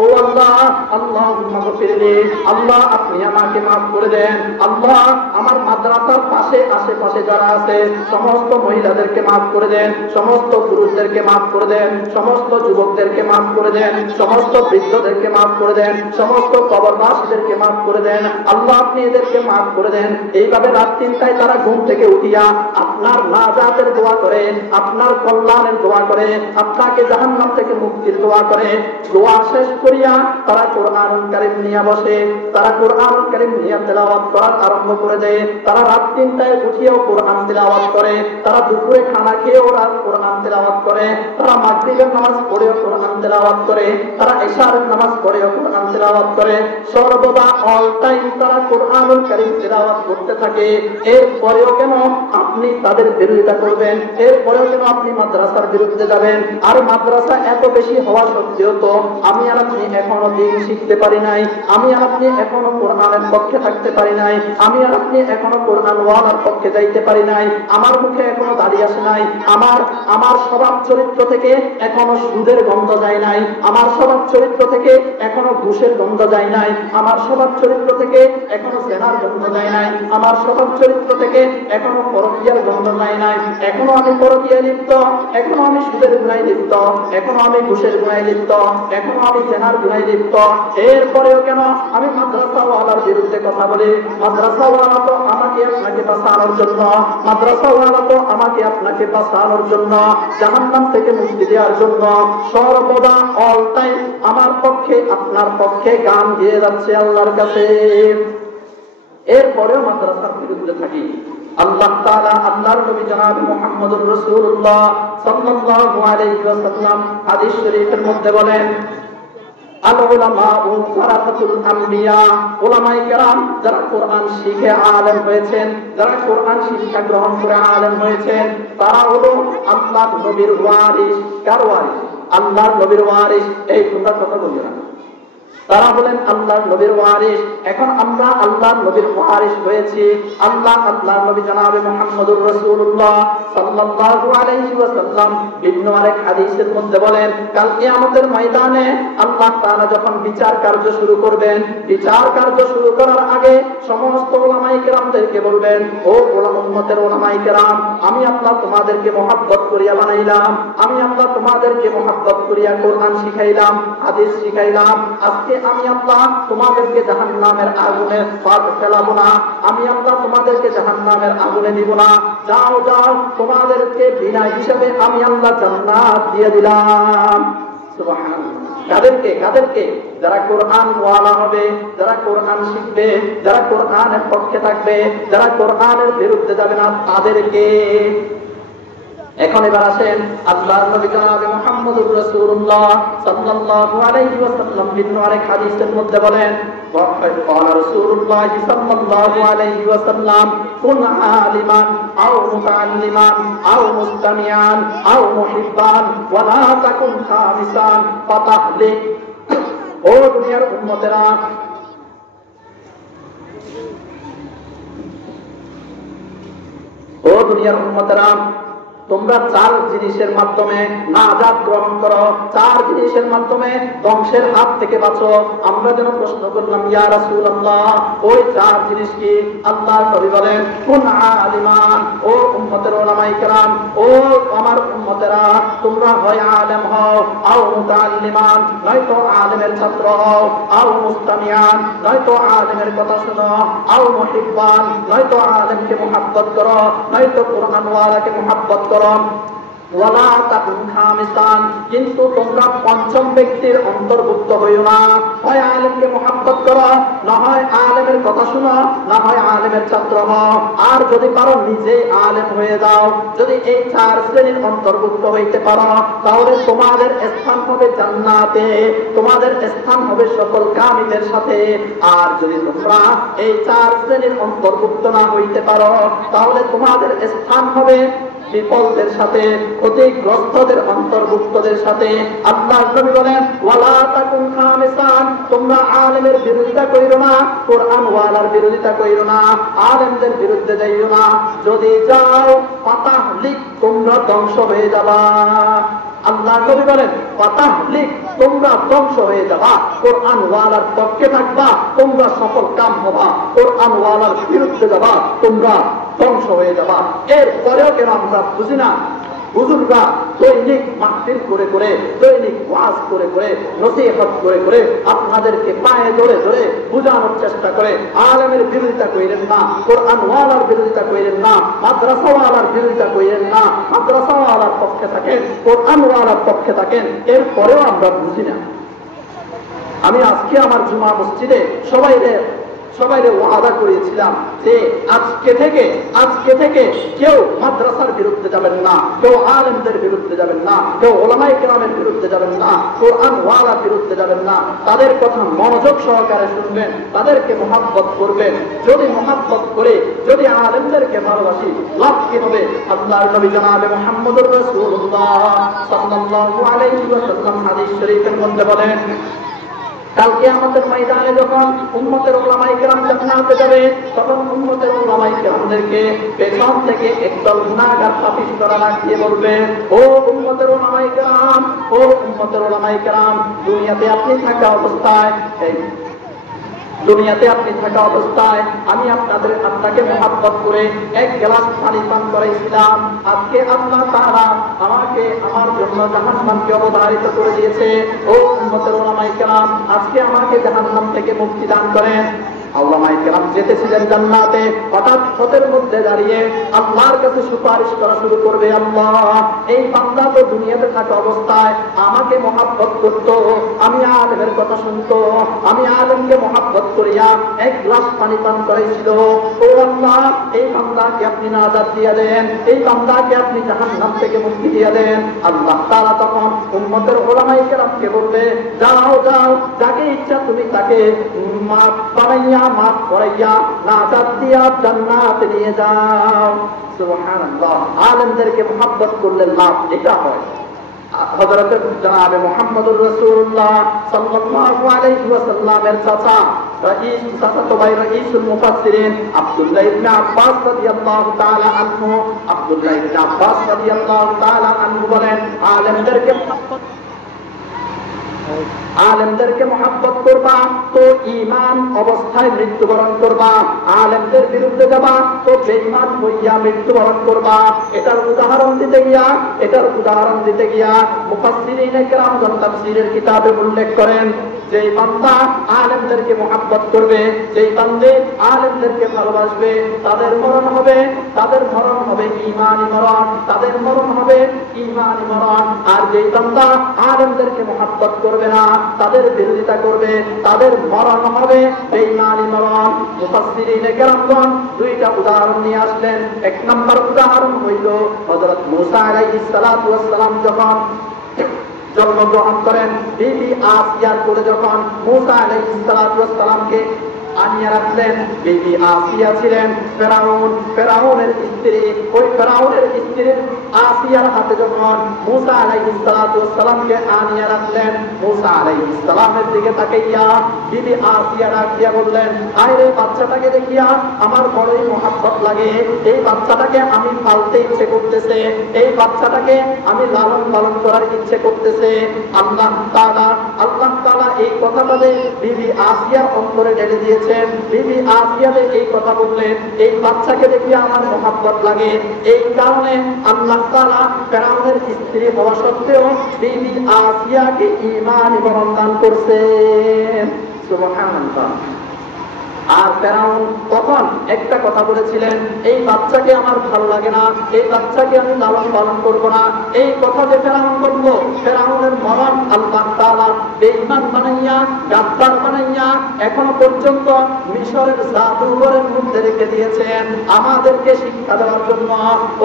ও আল্লাহ, আল্লাহুম্মা গফিরলি, আল্লাহ আপনি আমাকে মাফ করে দেন। আল্লাহ আমার মাদ্রাসার পাশে আশেপাশে যারা আছে সমস্ত মহিলাদেরকে মাফ করে দেন, সমস্ত পুরুষদেরকে মাফ করে দেন, সমস্ত যুবকদেরকে মাফ করে দেন, সমস্ত বৃদ্ধদেরকে মাফ করে দেন, সমস্ত কবরবাসীদেরকে মাফ করে দেন। আল্লাহ আপনি এদেরকে মাফ করে দেন। এইভাবে রাত 3টায় তারা ঘুম থেকে উঠিয়া আপনার নাজাতের দোয়া করে, আপনার কল্যাণের দোয়া করে, আপনাকে জাহান্নাম থেকে মুক্তির দোয়া করে, দোয়া শেষ করিয়া তারা কোরআনুল কারীম নিয়ে বসে, তারা কোরআনুল কারীম নিয়ে তেলাওয়াত করা আরম্ভ করে দেয়। তারা রাত 3টায় উঠিয়াও কোরআন তেলাওয়াত করে, তারা দুপুরে খানা খেয়েও রাত কোরআন তেলাওয়াত করে, তারা মাগরিবের নামাজ পড়েও কোরআন তেলাওয়াত করে, তারা ইশার নামাজ পড়েও কোরআন তেলাওয়াত করে। সর্বদা অল টাইম তারা কোরআনুল কারীম তেলাওয়াত করতে থাকে। এরপরেও কেন আপনি তাদের বিরোধিতা করবেন? এরপরেও কেন আপনি মাদ্রাসার বিরুদ্ধে যাবেন? আর মাদ্রাসা এত বেশি হওয়া সত্ত্বেও তো আমি আর আপনি এখনো দিন শিখতে পারি নাই, আমি আর আপনি এখনো কোরআনের পক্ষে থাকতে পারি নাই, আমি আর আপনি এখনো কোরআন ওয়ালার পক্ষে যাইতে পারি নাই, আমার মুখে এখনো দাঁড়িয়ে আসে নাই, আমার স্বভাব চরিত্র থেকে এখনো সুদের গন্ধ যায় নাই, আমার স্বভাব চরিত্র থেকে এখনো ঘুষের গন্ধ যায় নাই, আমার স্বভাব চরিত্র থেকে এখনো জেনার গন্ধ যায় নাই, আমার স্বভাব চরিত্র থেকে এখনো পরকীয়ার গন্ধ যায় নাই, এখনো আমি পরকীয়ায় লিপ্ত, এখনো আমি সুদের গুনায় লিপ্ত, এখনো আমি ঘুষের গুনায় লিপ্ত, এখনো আমি জেনার গুনায় লিপ্ত। এরপরেও কেন আমি মাদ্রাসাওয়ালার বিরুদ্ধে কথা বলি? মাদ্রাসাওয়ালা তো আমাকে আপনাকে বাঁচানোর জন্য, মাদ্রাসাওয়ালা তো আমাকে আপনাকে বাঁচানোর জন্য, জাহান্নাম থেকে মুক্তি দেওয়ার জন্য সর্বদা অল টাইম আমার পক্ষে আপনার পক্ষে গান গেয়ে যাচ্ছে আল্লাহর কাছে। এরপরেও মাদ্রাসার বিরুদ্ধে থাকি। আল্লাহ তাআলা আল্লাহর নবী জনাব মুহাম্মদুর রাসূলুল্লাহ সাল্লাল্লাহু আলাইহি ওয়াসাল্লাম হাদিস শরীফের মধ্যে বলেন, আল উলামাউ ওয়ারাসাতুল আম্বিয়া, উলামায়ে কেরাম যারা কোরআন শিখে আলেম হয়েছেন, যারা কোরআন শিক্ষা গ্রহণ করে আলেম হয়েছেন, তারা হলো আল্লাহর নবীর ওয়ারিস। কার ওয়ারিস? আল্লাহর নবীর ওয়ারিস। এই তোমরা কথা বলবে না, তারা বলেন আল্লাহর নবীর ওয়ারিস। এখন আমরা আল্লাহর নবীর ওয়ারিস হয়েছি। আল্লাহর নবী জনাবে মুহাম্মদুর রাসূলুল্লাহ সাল্লাল্লাহু আলাইহি ওয়াসাল্লাম বিভিন্ন আরেক হাদিসের মধ্যে বলেন, কাল কিয়ামতের ময়দানে আল্লাহ তাআলা যখন বিচার কার্য শুরু করবেন, বিচার কার্য শুরু করার আগে সমস্ত উলামায়ে কেরামদেরকে বলবেন, ও উম্মতের উলামায়ে কেরাম, আমি আল্লাহ তোমাদেরকে মহব্বত করিয়া বানাইলাম, আমি আল্লাহ তোমাদেরকে মহব্বত করিয়া কোরআন শিখাইলাম, হাদিস শিখাইলাম। আজকে আমি আল্লাহ তোমাদেরকে জাহান্নামের আগুনে ফেলাবো না, আমি আল্লাহ তোমাদেরকে জাহান্নামের আগুনে দিব না। যাও যাও, তোমাদেরকে বিনা হিসাবে আমি আল্লাহ জান্নাত দিয়ে দিলাম। সুবহানাল্লাহ। কাদেরকে? কাদেরকে? যারা কোরআন ওয়ালা হবে, যারা কোরআন শিখবে, যারা কোরআনের পক্ষে থাকবে, যারা কোরআনের বিরুদ্ধে যাবে না, তাদেরকে। এখন এবার আসেন আল্লাহর নবী জনাবে মুহাম্মদুর রাসূলুল্লাহ সাল্লাল্লাহু আলাইহি ওয়াসাল্লাম বিভিন্ন আরেক হাদিসের মধ্যে বলেন, قال رسول الله صلى الله عليه وسلم كن عالما او متعلما او مستمعا او محبا ولا تكن خامسا فتهلك। ও দুনিয়ার উম্মতেরা, ও দুনিয়ার উম্মতেরা, তোমরা 4 জিনিসের মাধ্যমে নাজাত গ্রহণ করো, 4 জিনিসের মাধ্যমে ধ্বংসের হাত থেকে বাঁচো। আমরা যেন প্রশ্ন করলাম, ইয়া রাসূলুল্লাহ, ওই 4 জিনিস কি? আল্লাহর নবী বলেন, কুন আলিমান, ও উম্মতের উলামায়ে কেরাম, ও আমার উম্মতেরা, তোমরা হয় আলেম হও, আও মুতাআল্লিমান, নয়তো আলেমের ছাত্র হও, আও মুস্তামিয়ান, নয়তো আলেমের কথা শোনো, আও মুহিব্বান, নয়তো আলেমকে মুহাব্বত করো, নয়তো কোরআন ওয়ালাকে মুহাব্বত করো। ওয়ালা তাকুন খামিসান, কিন্তু তোমরা পঞ্চম ব্যক্তির অন্তর্ভুক্ত হইও না। হয় আলেমকে মুহাব্বত করো, না হয় আলেমের কথা শোনো, না হয় আলেমের ছাত্র হও। আর যদি পারো নিজে আলেম হয়ে যাও। যদি এই 4 শ্রেণীর অন্তর্ভুক্ত হইতে পারো, তাহলে তোমাদের স্থান হবে জান্নাতে, তোমাদের স্থান হবে সকল কামিদের সাথে। আর যদি তোমরা এই 4 শ্রেণীর অন্তর্ভুক্ত না হইতে পারো, তাহলে তোমাদের স্থান হবে বিপলদের সাথে, ক্ষতিগ্রস্তদের অন্তর্ভুক্তদের সাথে। আল্লাহর নবী বলেন, ওয়ালা তাকুন খামিসান, তোমরা আলেমের বিরোধিতা কইরো না, কোরআন ওয়ালার বিরোধিতা কইরো না, আলেমদের বিরুদ্ধে যাইও না। যদি যাও ফাতাহলিক, তোমরা ধ্বংস হয়ে যাবা। আল্লাহ নবী বলেন ফাতাহলিক, তোমরা ধ্বংস হয়ে যাবা। কোরআন ওয়ালার পক্ষে থাকবা, তোমরা সফল কাম হবা। কোরআন ওয়ালার বিরুদ্ধে যাবা, তোমরা ধ্বংস হয়ে যাবা। এরপরেও কেন আমরা বুঝি না? হুজুররা দৈনিক মাহফিল করে করে, দৈনিক ওয়াজ করে করে, নসিহত করে করে আপনাদেরকে পায়ে ধরে ধরে বোঝানোর চেষ্টা করে। আলেমের বিরোধিতা কইরেন না, কোরআন ওয়ালার বিরোধিতা কইরেন না, মাদ্রাসা ওয়ালার বিরোধিতা কইরেন না। মাদ্রাসা ওয়ালার পক্ষে থাকেন, কোরআন ওয়ালার পক্ষে থাকেন, এরপরেও আমরা বুঝি না। আমি আজকে আমার জুমা মসজিদে সবাইরে ওয়াদা করেছিলাম যে আজকে থেকে কেউ মাদ্রাসার বিরুদ্ধে যাবেন না, কেউ আলেমদের বিরুদ্ধে যাবেন না, কেউ ওলামায়ে কেরামের বিরুদ্ধে যাবেন না, কোরআন ওয়ালার বিরুদ্ধে যাবেন না। তাদের কথা মনোযোগ সহকারে শুনবেন, তাদেরকে মহাব্বত করবেন। যদি মহাব্বত করে যদি আলেমদেরকে ভালোবাসি, লাভ কি হবে? আল্লাহর নবী জনাবে মুহাম্মদুর রাসূলুল্লাহ সাল্লাল্লাহু আলাইহি ওয়াসাল্লাম হাদিস শরীফের মধ্যে বলেন, কালকে আমাদের ময়দানে যখন উম্মতের উলামায়ে কেরাম জান্নাতে যাবে, তখন উম্মতের উলামায়ে কেরামদেরকে পেছন থেকে একদল গুনাহগার পাপিষ্ঠরা লাগিয়ে বলবে, ও উম্মতের উলামায়ে কেরাম, ও উম্মতের উলামায়ে কেরাম, দুনিয়াতে আপনি থাকা অবস্থায় আমি আপনাকে মহাব্বত করে এক গ্লাস পানি পান করাইছিলাম। আজকে আল্লাহ তাআলা আমাকে আমার জন্য জাহান্নামকে অবধারিত করে দিয়েছে। ও উম্মতের উলামায়ে কেরাম, আজকে আমাকে জাহান্নাম থেকে মুক্তি দান করেন। উলামায়ে কেরাম যেতেছিলেন জান্নাতে, হঠাৎ পথের মধ্যে দাঁড়িয়ে আল্লাহর কাছে সুপারিশ করা শুরু করবে, আল্লাহ, এই বান্দা তো দুনিয়াতে থাকা অবস্থায় আমাকে মহাব্বত করত, আমি আলেমের কথা শুনতো, আমি আলেমকে মহাব্বত করিয়া এক গ্লাস পানি পান করাইছিল। ও আল্লাহ, এই বান্দাকে আপনি নাজাত দিয়ে দেন, এই বান্দাকে আপনি জাহান্নাম থেকে মুক্তি দিয়ে দেন। আল্লাহ তাআলা তখন উম্মতের উলামায়ে কেরামকে বলবে, যাও যাও, যাকে ইচ্ছা তুমি তাকে মাফ বানাইয়া মাফ করাইয়া নাজাত দিয়া জান্নাতে নিয়ে যাও। সুবহানাল্লাহ। আলেমদেরকে মহব্বত করলে লাভ এটা হয়। হযরত জনাবে মুহাম্মদুর রাসূলুল্লাহ সাল্লাল্লাহু আলাইহি ওয়াসাল্লামের চাচাতো ভাই রাইসুল মুফাসসিরিন আব্দুল্লাহ ইবনে আব্বাস রাদিয়াল্লাহু তাআলা আনহু বলেন, আলেমদেরকে মহাব্বত করবা তো ঈমান অবস্থায় মৃত্যুবরণ করবা, আলেমদের বিরুদ্ধে যাবা তো বেঈমান হইয়া মৃত্যুবরণ করবা। এটার উদাহরণ দিতে গিয়া মুফাসসিরিনে কেরামগণ তাফসীরের কিতাবে উল্লেখ করেন, যেই বান্দা আলেমদেরকে মহাব্বত করবে, যেই বান্দে আলেমদেরকে ভালোবাসবে, তাদের মরণ হবে ঈমানি মরণ, তাদের মরণ হবে ঈমানি মরণ। আর যেই বান্দা আলেমদেরকে মহাব্বত করবে না, তাদের বিরোধিতা করবে, তাদের মরণ হবে বেঈমানি মরণ। মুফাসসিরিনে কেরামগণ দুইটা উদাহরণ নিয়ে আসলেন। এক নম্বর উদাহরণ হইল হযরত মূসা আলাইহিস সালাতু ওয়াস সালাম যখন জন্মগ্রহণ করেন, বিবি আসিয়ার কোলে যখন মূসা আলাইহিস সালাতু ওয়াস সালামকে আনিয়ে রাখলেন। বিবি আসিয়া ছিলেন ফেরাউনের স্ত্রী। ওই ফেরাউনের স্ত্রী আসিয়ার হাতে যখন মূসা আলাইহিস সালাতু ওয়াস সালামকে আনিয়ে রাখলেন, মূসা আলাইহিস সালামের দিকে তাকাইয়া বিবি আসিয়া ডাক দিয়া বললেন, আরে বাচ্চাটাকে দেখিয়া আমার বড়ই মহব্বত লাগে, এই বাচ্চাটাকে আমি পালতে ইচ্ছে করতেছে, এই বাচ্চাটাকে আমি লালন পালন করার ইচ্ছে করতেছে। আল্লাহ তাআলা এই কথাটাতে বিবি আসিয়ার অন্তরে ঢেলে দিয়েছে। বিবি আসিয়াকে এই কথা বললেন, এই বাচ্চাকে দেখিয়া আমার মহব্বত লাগে। এই কারণে আল্লাহ তাআলা ফেরাউনের স্ত্রী হওয়া সত্ত্বেও বিবি আসিয়াকে ঈমান বরণ দান করছেন। সুবহানাল্লাহ। আর ফেরাউন তখন একটা কথা বলেছিলেন, এই বাচ্চাকে আমার ভালো লাগে না, এই বাচ্চাকে আমি লালন পালন করবো না। এই কথা যে ফেরাউন বললো, ফেরাউনের মরণ আল্লাহ তাআলা বেঈমান বানাইয়া, গাদ্দার বানাইয়া এখনো পর্যন্ত মিশরের জাদুঘরের মধ্যে রেখে দিয়েছেন আমাদেরকে শিক্ষা দেওয়ার জন্য।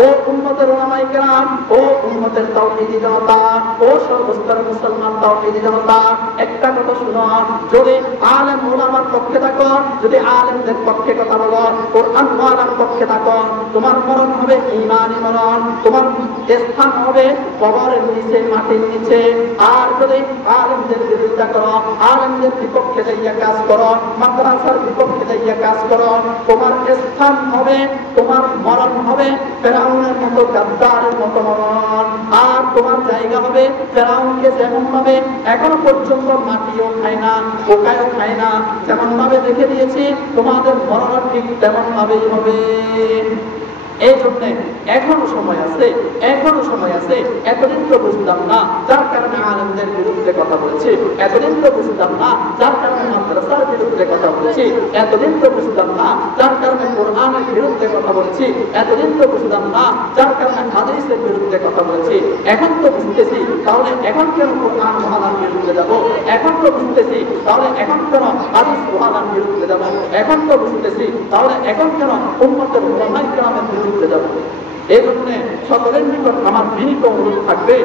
ও উম্মতের উলামায়ে কেরাম, ও উম্মতের তাওহীদি জনতা, ও সর্বস্তরের মুসলমান তাওহীদি জনতা, একটা কথা শুনো, যদি আলেম উলামার পক্ষে থাকো, যদি আলেমদের পক্ষে কথা বলো, কোরআন ওয়ালার পক্ষে থাকো, তোমার মরণ হবে ঈমানি মরণ, তোমার স্থান হবে কবরের নিচে, মাটির নিচে। আর যদি আলেমদের বিরুদ্ধে করো, আলেমদের বিপক্ষে যাইয়া কাজ করো, মাদ্রাসার বিপক্ষে যাইয়া কাজ করো, তোমার স্থান হবে, তোমার মরণ হবে ফেরাউনের মতো, গাদ্দারের মতো মরণ। আর তোমার জায়গা হবে ফেরাউনকে যেমন ভাবে এখনো পর্যন্ত মাটিও খায় না, পোকায়ও খায় না, যেমন ভাবে দেখে দিয়েছি, তোমাদের মরণ ঠিক তেমন ভাবেই হবে। এই জন্য এখনো সময় আছে, এখনো সময় আছে। এতদিন তো বুঝতাম না, যার কারণে আলেমদের বিরুদ্ধে কথা বলছি। এতদিন তো বুঝতাম না, যার কারণে মাদ্রাসার বিরুদ্ধে কথা বলছি। এতদিন তো বুঝতাম না, যার কারণে কোরআনের বিরুদ্ধে কথা বলছি। এতদিন তো বুঝতাম না, যার কারণে হাদিসের বিরুদ্ধে কথা বলছি। এখন তো বুঝতেছি, তাহলে এখন কেন কোরআন ওয়ালার বিরুদ্ধে যাব? এখন তো বুঝতেছি, তাহলে এখন কেন হাদিস ওয়ালার বিরুদ্ধে যাব? এখন তো বুঝতেছি, তাহলে এখন কেন উম্মতের উলামায়ে কেরামের বিরুদ্ধে যাব? এই জন্য সকলের নিকট আমার বিনীত অনুরোধ থাকবে,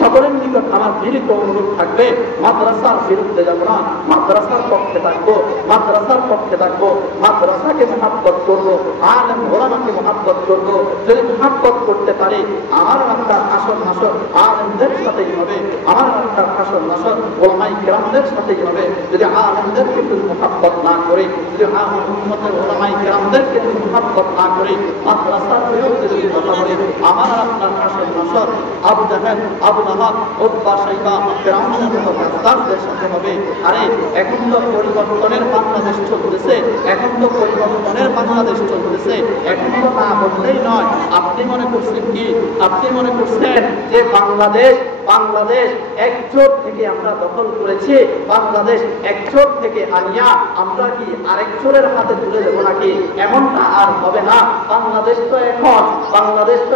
সকলের নিকট আমার বিনীত অনুরোধ থাকবে, মাদ্রাসার বিরুদ্ধে যাব না, মাদ্রাসার পক্ষে থাকবো, মাদ্রাসার পক্ষে থাকবো, মাদ্রাসাকে মহাব্বত করবো, আলেম ওলামাকে মহাব্বত করবো। যদি মহাব্বত করতে পারি, আমার আপনার আসল নাসর আলেমদের সাথেই হবে, আমার আপনার আসল নাসর ওলামায়ে কেরামদের সাথেই হবে। যদি আলেমদেরকে যদি মহাব্বত না করি, যদি উম্মতের ওলামায়ে কেরামদেরকে যদি মহাব্বত না করি, মাদ্রাসার বিরুদ্ধে যদি কথা বলি, আমার আপনার আসল নাসর আবু জাহেল, আবু লাহাব, উতবা, শাইবা, ফিরআউনের মতো গাদ্দারদের সাথে হবে। আরে এখন তো পরিবর্তনের বাংলাদেশ চলতেছে, এখন তো পরিবর্তনের বাংলাদেশ চলতেছে, এখন তো না বললেই নয়। আপনি মনে করছেন কি, আপনি মনে করছেন যে বাংলাদেশ একজোট থেকে আমরা দখল করেছি, বাংলাদেশ একজোট থেকে আনিয়া আমরা কি আরেক জোরের হাতে তুলে দেবো নাকি? এমনটা আর হবে না। বাংলাদেশ তো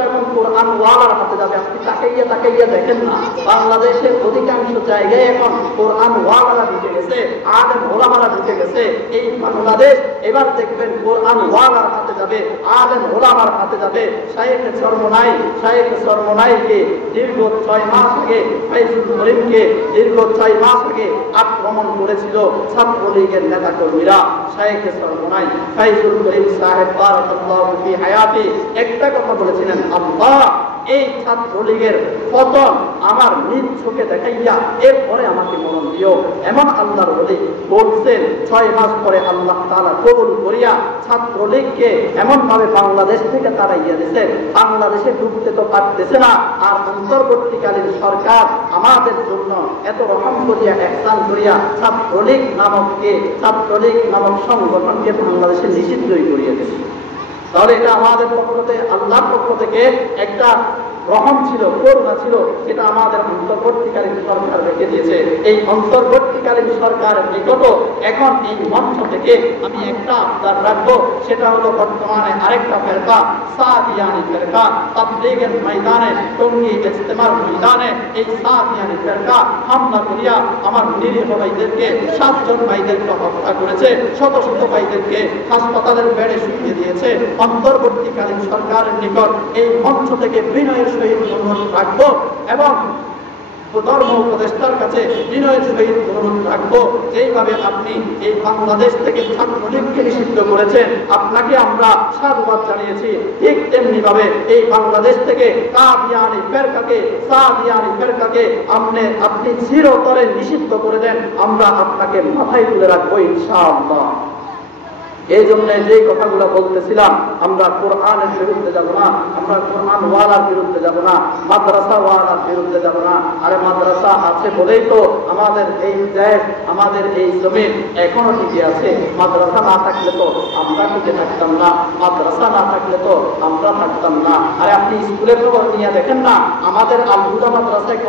এখন কোরআন ওয়ালার হাতে যাবে। আপনি তাকাইয়া দেখেন না, বাংলাদেশের অধিকাংশ জায়গায় এখন কোরআন ওয়ালারা ঢুকে গেছে, আলেম ওলামারা ঢুকে গেছে। এই বাংলাদেশ এবার দেখবেন কোরআন ওয়ালার হাতে যাবে, আলেম ওলামার হাতে যাবে। শাইখ সরমনাইকে দীর্ঘ 6 মাস আগে, ফাইজুল করিমকে দীর্ঘ 6 মাস আগে আক্রমণ করেছিল ছাত্রলীগের নেতা কর্মীরা। শাইখ সরমনাই ফাইজুল করিম সাহেব বারাকাল্লাহু ফি হায়াতি একটা কথা বলেছিলেন, আল্লাহ এই ছাত্রলীগের পতন আমার নিজ চোখে দেখাইয়া এরপরে আমাকে মরণ দিও। এমন আল্লাহর ওলি বলছেন। 6 মাস পরে আল্লাহ তাআলা কবুল করিয়া ছাত্রলীগকে এমন ভাবে বাংলাদেশ থেকে তাড়াইয়া দিয়েছে, বাংলাদেশে ঢুকতে তো পারতেছে না। আর অন্তর্বর্তীকালীন সরকার আমাদের জন্য এত রকম করিয়া ihsan করিয়া ছাত্রলীগ নামক সংগঠনকে বাংলাদেশে নিষিদ্ধই করিয়া দিয়েছে। তাহলে এটা আমাদের পক্ষ থেকে, আল্লাহর পক্ষ থেকে একটা রহম ছিল, করুণা ছিল, সেটা আমাদের অন্তর্বর্তীকালীন সরকার রেখে দিয়েছে। এই অন্তর্বর্তীকালীন সরকারের নিকট এখন এই মঞ্চ থেকে আমি একটা আবদার রাখবো, সেটা হলো বর্তমানে আরেকটা ফেরকা সাদিয়ানি ফেরকা তাবলীগের ময়দানে, টঙ্গী ইজতেমার ময়দানে এই সাদিয়ানি ফেরকা হামলা করিয়া আমার নিরীহ ভাইদেরকে 7 জন ভাইদেরকে হত্যা করেছে, শত শত ভাইদেরকে হাসপাতালের বেডে শুইয়ে দিয়েছে। অন্তর্বর্তীকালীন সরকারের নিকট এই মঞ্চ থেকে বিনয়ের সহিত অনুরোধ রাখবো এবং ধর্ম উপদেষ্টার কাছে বিনয়ের সহিত অনুরোধ রাখবো, যেইভাবে আপনি এই বাংলাদেশ থেকে ছাত্রলীগকে নিষিদ্ধ করেছেন, আপনাকে আমরা সাধুবাদ জানিয়েছি। ঠিক তেমনি ভাবে এই বাংলাদেশ থেকে কাদিয়ানী ফেরকাকে আপনি চিরতরে নিষিদ্ধ করে দেন, আমরা আপনাকে মাথায় তুলে রাখবো ইনশাআল্লাহ। এই জন্য যে কথাগুলো বলতেছিলাম, আমরা কোরআনের বিরুদ্ধে যাব না, আমরা কোরআন ওয়ালার বিরুদ্ধে যাব না, মাদ্রাসা ওয়ালার বিরুদ্ধে যাব না। আরে মাদ্রাসা আছে বলেই তো আমাদের এই দেশ, আমাদের এই জমিন এখনো টিকে আছে। মাদ্রাসা না থাকলে তো আমরা টিকে থাকতাম না, মাদ্রাসা না থাকলে তো আমরা থাকতাম না। আরে আপনি স্কুলের খবর নিয়ে দেখেন না, আমাদের আল হুদা মাদ্রাসায়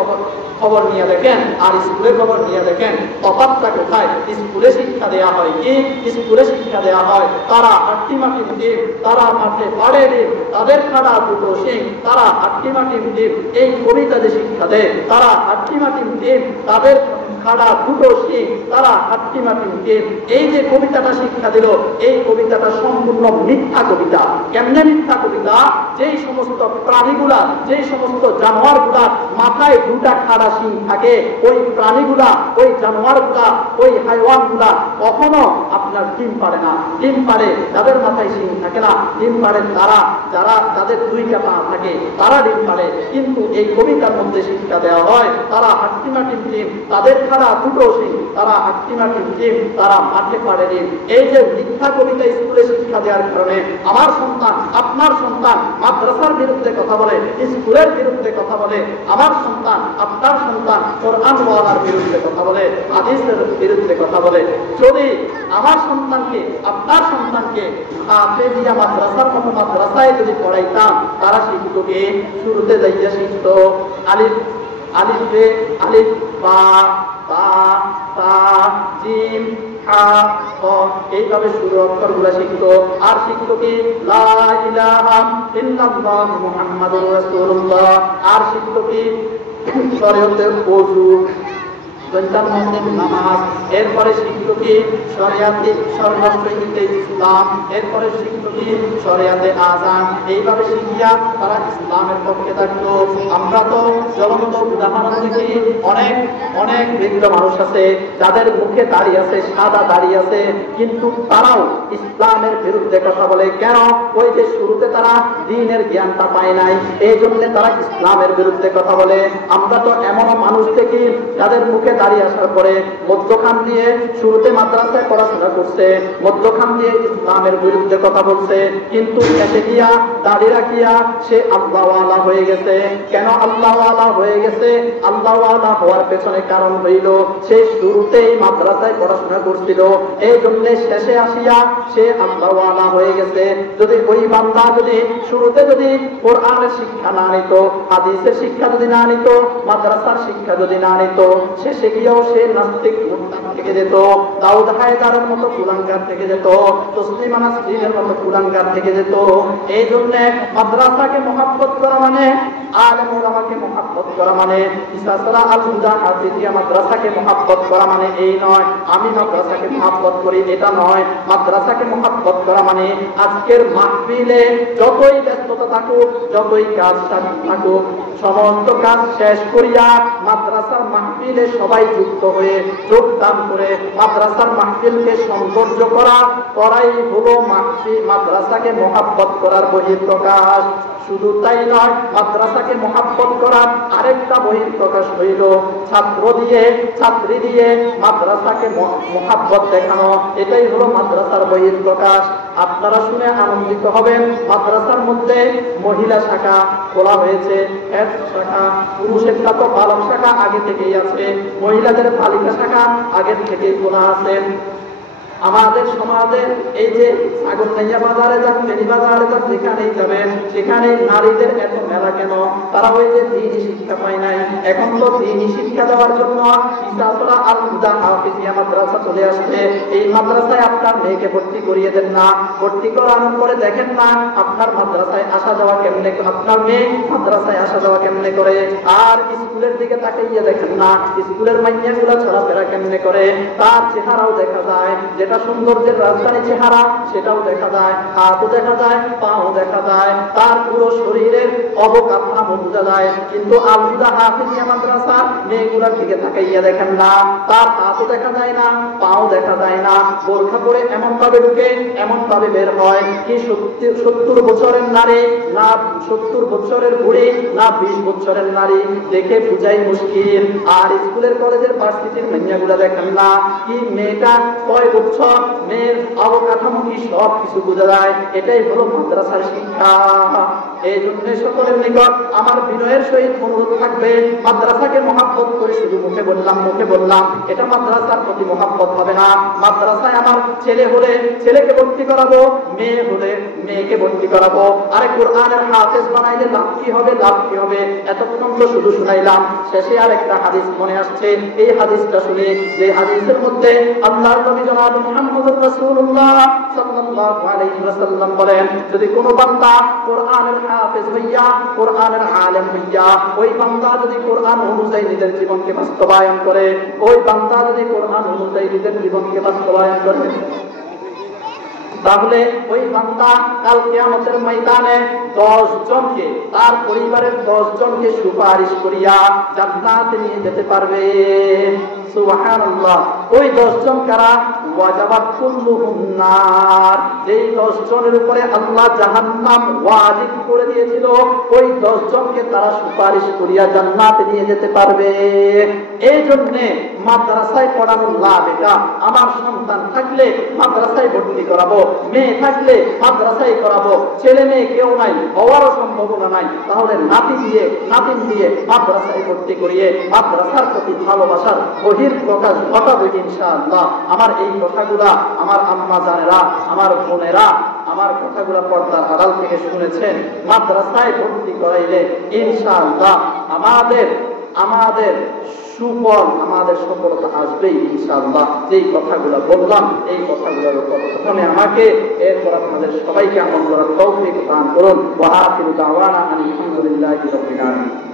খবর নিয়ে দেখেন আর স্কুলের খবর নিয়ে দেখেন, তফাৎটা কোথায়? স্কুলে শিক্ষা দেওয়া হয় কি? স্কুলে শিক্ষা দেওয়া হয় তারা আটটি মাটি দ্বীপ, তারা মাঠে পাড়ে দ্বীপ, তাদের খাড়া দুটো সিং, তারা আটটি মাটি দ্বীপ। এই কবিতা যে শিক্ষা দেয়, তারা আটটি মাটি দ্বীপ, তাদের খাড়া দুটো সিং, তারা আটটি মাটি দ্বীপ। এই যে কবিতাটা শিক্ষা দিল, এই কবিতাটা সম্পূর্ণ মিথ্যা কবিতা। কেমনে মিথ্যা কবিতা? যেই সমস্ত প্রাণীগুলা, যেই সমস্ত জানোয়ারগুলা মাথায় দুটা খাড়া সিং থাকে, ওই প্রাণীগুলা, ওই জানোয়ারগুলা, ওই হাইওয়ানগুলা কখনো আপনার ডিম পারে না। ডিম পারে যাদের মাথায় সিং থাকে না, ডিম পারে তারা যারা যাদের 2টা পা থাকে, তারা ডিম পারে। কিন্তু এই কবিতার মধ্যে শিক্ষা দেওয়া হয় তারা হাট্টিমাটিম ডিম, তাদের খাড়া দুটো সিং তারা আটটিমাটি টিম তারা মাঠে পারেনি। এই যে মিথ্যা কবিতা স্কুলে শিক্ষা দেওয়ার কারণে আমার সন্তান আপনার সন্তান মাদ্রাসার বিরুদ্ধে কথা বলে, স্কুলের বিরুদ্ধে কথা বলে, আমার সন্তান আপনার সন্তান কোরআন ওয়ালার বিরুদ্ধে কথা বলে, হাদিসের বিরুদ্ধে কথা বলে। যদি আমার সন্তানকে আপনার সন্তানকে হাফেজিয়া মাদ্রাসার মতো মাদ্রাসায় যদি পড়াইতাম, তারা শিখত কি? শুরুতে যাইয়া শিখত আলিফ আলিফে আলিফ বা তা তা জিম হা ক, এইভাবে শুরু অক্ষরগুলো শিখত। আর শিখত কি? লা ইলাহা ইল্লাল্লাহ মুহাম্মাদুর রাসূলুল্লাহ। আর শিখত কি? শরীয়তের ওযু, নামাজ। এরপরে শিখত কি? শরিয়াতে সর্বশ্রেণীতে ইসলাম। এরপরে শিখত কি? শরিয়াতে আযান। এইভাবে শিখিয়া তারা ইসলামের পক্ষে থাকত। আমরা তো জ্বলন্ত উদাহরণ দেখি, অনেক অনেক বৃদ্ধ মানুষ আছে যাদের মুখে দাড়ি আছে, সাদা দাড়ি আছে, কিন্তু তারাও ইসলামের বিরুদ্ধে কথা বলে। কেন? ওই যে শুরুতে তারা দ্বীনের জ্ঞানটা পায় নাই, এই জন্য তারা ইসলামের বিরুদ্ধে কথা বলে। আমরা তো এমনও মানুষ দেখি যাদের মুখে দাঁড়িয়ে আসার পরে মধ্যখান দিয়ে শুরুতে মাদ্রাসায় পড়াশোনা করছে, মধ্যখান দিয়ে ইসলামের বিরুদ্ধে কথা বলছে, কিন্তু শেষে গিয়া দাড়ি রাখিয়া সে আল্লাহওয়ালা হয়ে গেছে। কেন আল্লাহওয়ালা হয়ে গেছে? আল্লাহওয়ালা হওয়ার পেছনে কারণ হইল সে শুরুতেই মাদ্রাসায় পড়াশোনা করছিল, এই জন্য শেষে আসিয়া সে আল্লাহওয়ালা হয়ে গেছে। যদি ওই বান্দা যদি শুরুতে যদি কোরআনের শিক্ষা না নিত, হাদিসের শিক্ষা যদি না নিত, মাদ্রাসার শিক্ষা যদি না নিত, শেষে গিয়েও সে নাস্তিক মুরতাদ থেকে যেত, দাউদ হায়দারের মতো কুলাঙ্গার থেকে যেত, তসলিমা নাসরিনের মতো কুলাঙ্গার থেকে যেত। এই জন্য মাদ্রাসাকে মহব্বত করা মানে, আলেম ওলামাকে মহব্বত করা মানে, ইসাসরা আল হুদা হাফিজিয়া মাদ্রাসাকে মহব্বত করা মানে এই নয় আমি মাদ্রাসাকে মহব্বত করি, এটা নয়। মাদ্রাসাকে মহব্বত করা মানে আজকের মাহফিলে যতই ব্যস্ততা থাকুক, যতই কাজ থাকুক, সমস্ত কাজ শেষ করিয়া মাদ্রাসার মাহফিলে সবাই যুক্ত হয়ে যোগদান করে মাদ্রাসার মাহফিলকে সৌন্দর্য করাই হলো মাদ্রাসাকে মহব্বত করার বহিঃপ্রকাশ। শুধু তাই নয়, মাদ্রাসাকে মহব্বত করার আরেকটা বহিঃপ্রকাশ হইল ছাত্র দিয়ে ছাত্রী দিয়ে মাদ্রাসাকে মহব্বত দেখানো। এটাই হলো মাদ্রাসার বহিঃপ্রকাশ। আপনারা শুনে আনন্দিত হবেন, মাদ্রাসার মধ্যে মহিলা শাখা খোলা হয়েছে, শাখা, পুরুষেরটা তো বালক শাখা আগে থেকেই আছে, মহিলাদের বালিকা শাখা আগের থেকেই খোলা আছে। আমাদের সমাজে এই যে সাগরনাইয়া বাজারে যান, ফেনী বাজারে যান, যেখানেই যাবেন সেখানে নারীদের এত মেলা কেন? তারা ওই যে দ্বীনি শিক্ষা পায় নাই। এখন তো দ্বীনি শিক্ষা দেওয়ার জন্য ইসাসরা আল হুদা হাফিজিয়া মাদ্রাসা চলে আসছে। এই মাদ্রাসায় আপনার মেয়েকে ভর্তি করিয়ে দেন না, ভর্তি করানোর পরে দেখেন না আপনার মাদ্রাসায় আসা যাওয়া কেমনে, আপনার মেয়ে মাদ্রাসায় আসা যাওয়া কেমনে করে। আর স্কুলের দিকে তাকাইয়া দেখেন না স্কুলের মাইয়াগুলা চলাফেরা কেমনে করে। তার চেহারাও দেখা যায়, যেটা সৌন্দর্যের রাজধানী চেহারা সেটাও দেখা যায়, হাতও দেখা যায়, পাও দেখা যায়, তার পুরো শরীরের অবকাঠামো বোঝা যায়। কিন্তু আল হুদা হাফিজিয়া মাদ্রাসার মেয়েগুলার দিকে তাকাইয়া দেখেন না, তার হাতও দেখা যায় না, পাও দেখা যায় না, বোরখা পরে এমন ভাবে ঢুকে এমন ভাবে বের হয় কি 70 বছরের নারী না 70 বছরের বুড়ি না 20 বছরের নারী, দেখে বুঝাই মুশকিল। আর স্কুলের কলেজের ভার্সিটির মেয়েগুলা দেখেন না কি মেয়েটা কয় বছর, মেয়ের অবকাঠামো কি সব কিছু বোঝা যায়। এটাই হলো মাদ্রাসার শিক্ষা। এই জন্য সকলের নিকট আমার বিনয়ের সহিত অনুরোধ থাকবে, মাদ্রাসাকে মহব্বত করে শুধু মুখে বললাম এটা মাদ্রাসার প্রতি মহব্বত হবে না। মাদ্রাসায় আমার ছেলে হলে ছেলেকে ভর্তি করাবো, মেয়ে হলে মেয়েকে ভর্তি করাবো। আরে কোরআনের হাফেজ বানাইলে লাভ কি হবে, লাভ কি হবে? এতক্ষণ তো শুধু শুনাইলাম, শেষে আর একটা হাদিস মনে আসছে। এই হাদিসটা শুনে, যে হাদিসের মধ্যে আল্লাহর নবী জনাব মুহাম্মদুর রাসূলুল্লাহ সাল্লাল্লাহু আলাইহি ওয়াসাল্লাম বলেন, যদি কোনো বান্দা কোরআনের হাফেজ হইয়া, কোরআনের আলেম হইয়া, ওই বান্দা যদি কোরআন অনুযায়ী নিজের জীবনকে বাস্তবায়ন করে, ওই বান্দা যদি কোরআন অনুযায়ী নিজের জীবনকে বাস্তবায়ন করে, তাহলে ওই বান্দা কাল কিয়ামতের ময়দানে 10 জনকে, তার পরিবারের 10 জনকে সুপারিশ করিয়া জান্নাতে নিয়ে যেতে পারবে। সুবহানাল্লাহ। ওই 10 জন কারা? ওয়াজাবাত কুল্লুহুম নার। যেই 10 জনের উপরে আল্লাহ জাহান্নাম ওয়াজিব করে দিয়েছিল, ওই 10 জনকে তারা সুপারিশ করিয়া জান্নাতে নিয়ে যেতে পারবে। এই জন্যে মাদ্রাসায় পড়ানোর লাভ এটা। আমার সন্তান থাকলে মাদ্রাসায় ভর্তি করাবো, মেয়ে থাকলে মাদ্রাসায় করাবো, ছেলে মেয়ে কেউ নাই, হওয়ারও সম্ভাবনা নাই, তাহলে নাতিন দিয়ে মাদ্রাসায় ভর্তি করিয়ে মাদ্রাসার প্রতি ভালোবাসার বহির প্রকাশ ঘটাবে ইনশাআল্লাহ। আমার এই কথাগুলা আমার আম্মা জানেরা, আমার বোনেরা, আমার কথাগুলা পর্দার আড়াল থেকে শুনেছেন। মাদ্রাসায় ভর্তি করাইলে ইনশাআল্লাহ আমাদের সুফল, আমাদের সফলতা আসবেই ইনশাআল্লাহ। যেই কথাগুলো বললাম এই কথাগুলোর উপর প্রথমে আমাকে, এরপর আপনাদের সবাইকে আমল করার তৌফিক দান করুন। ওয়া আখিরু দাওয়ানা আনিল হামদুলিল্লাহি রাব্বিল আলামিন।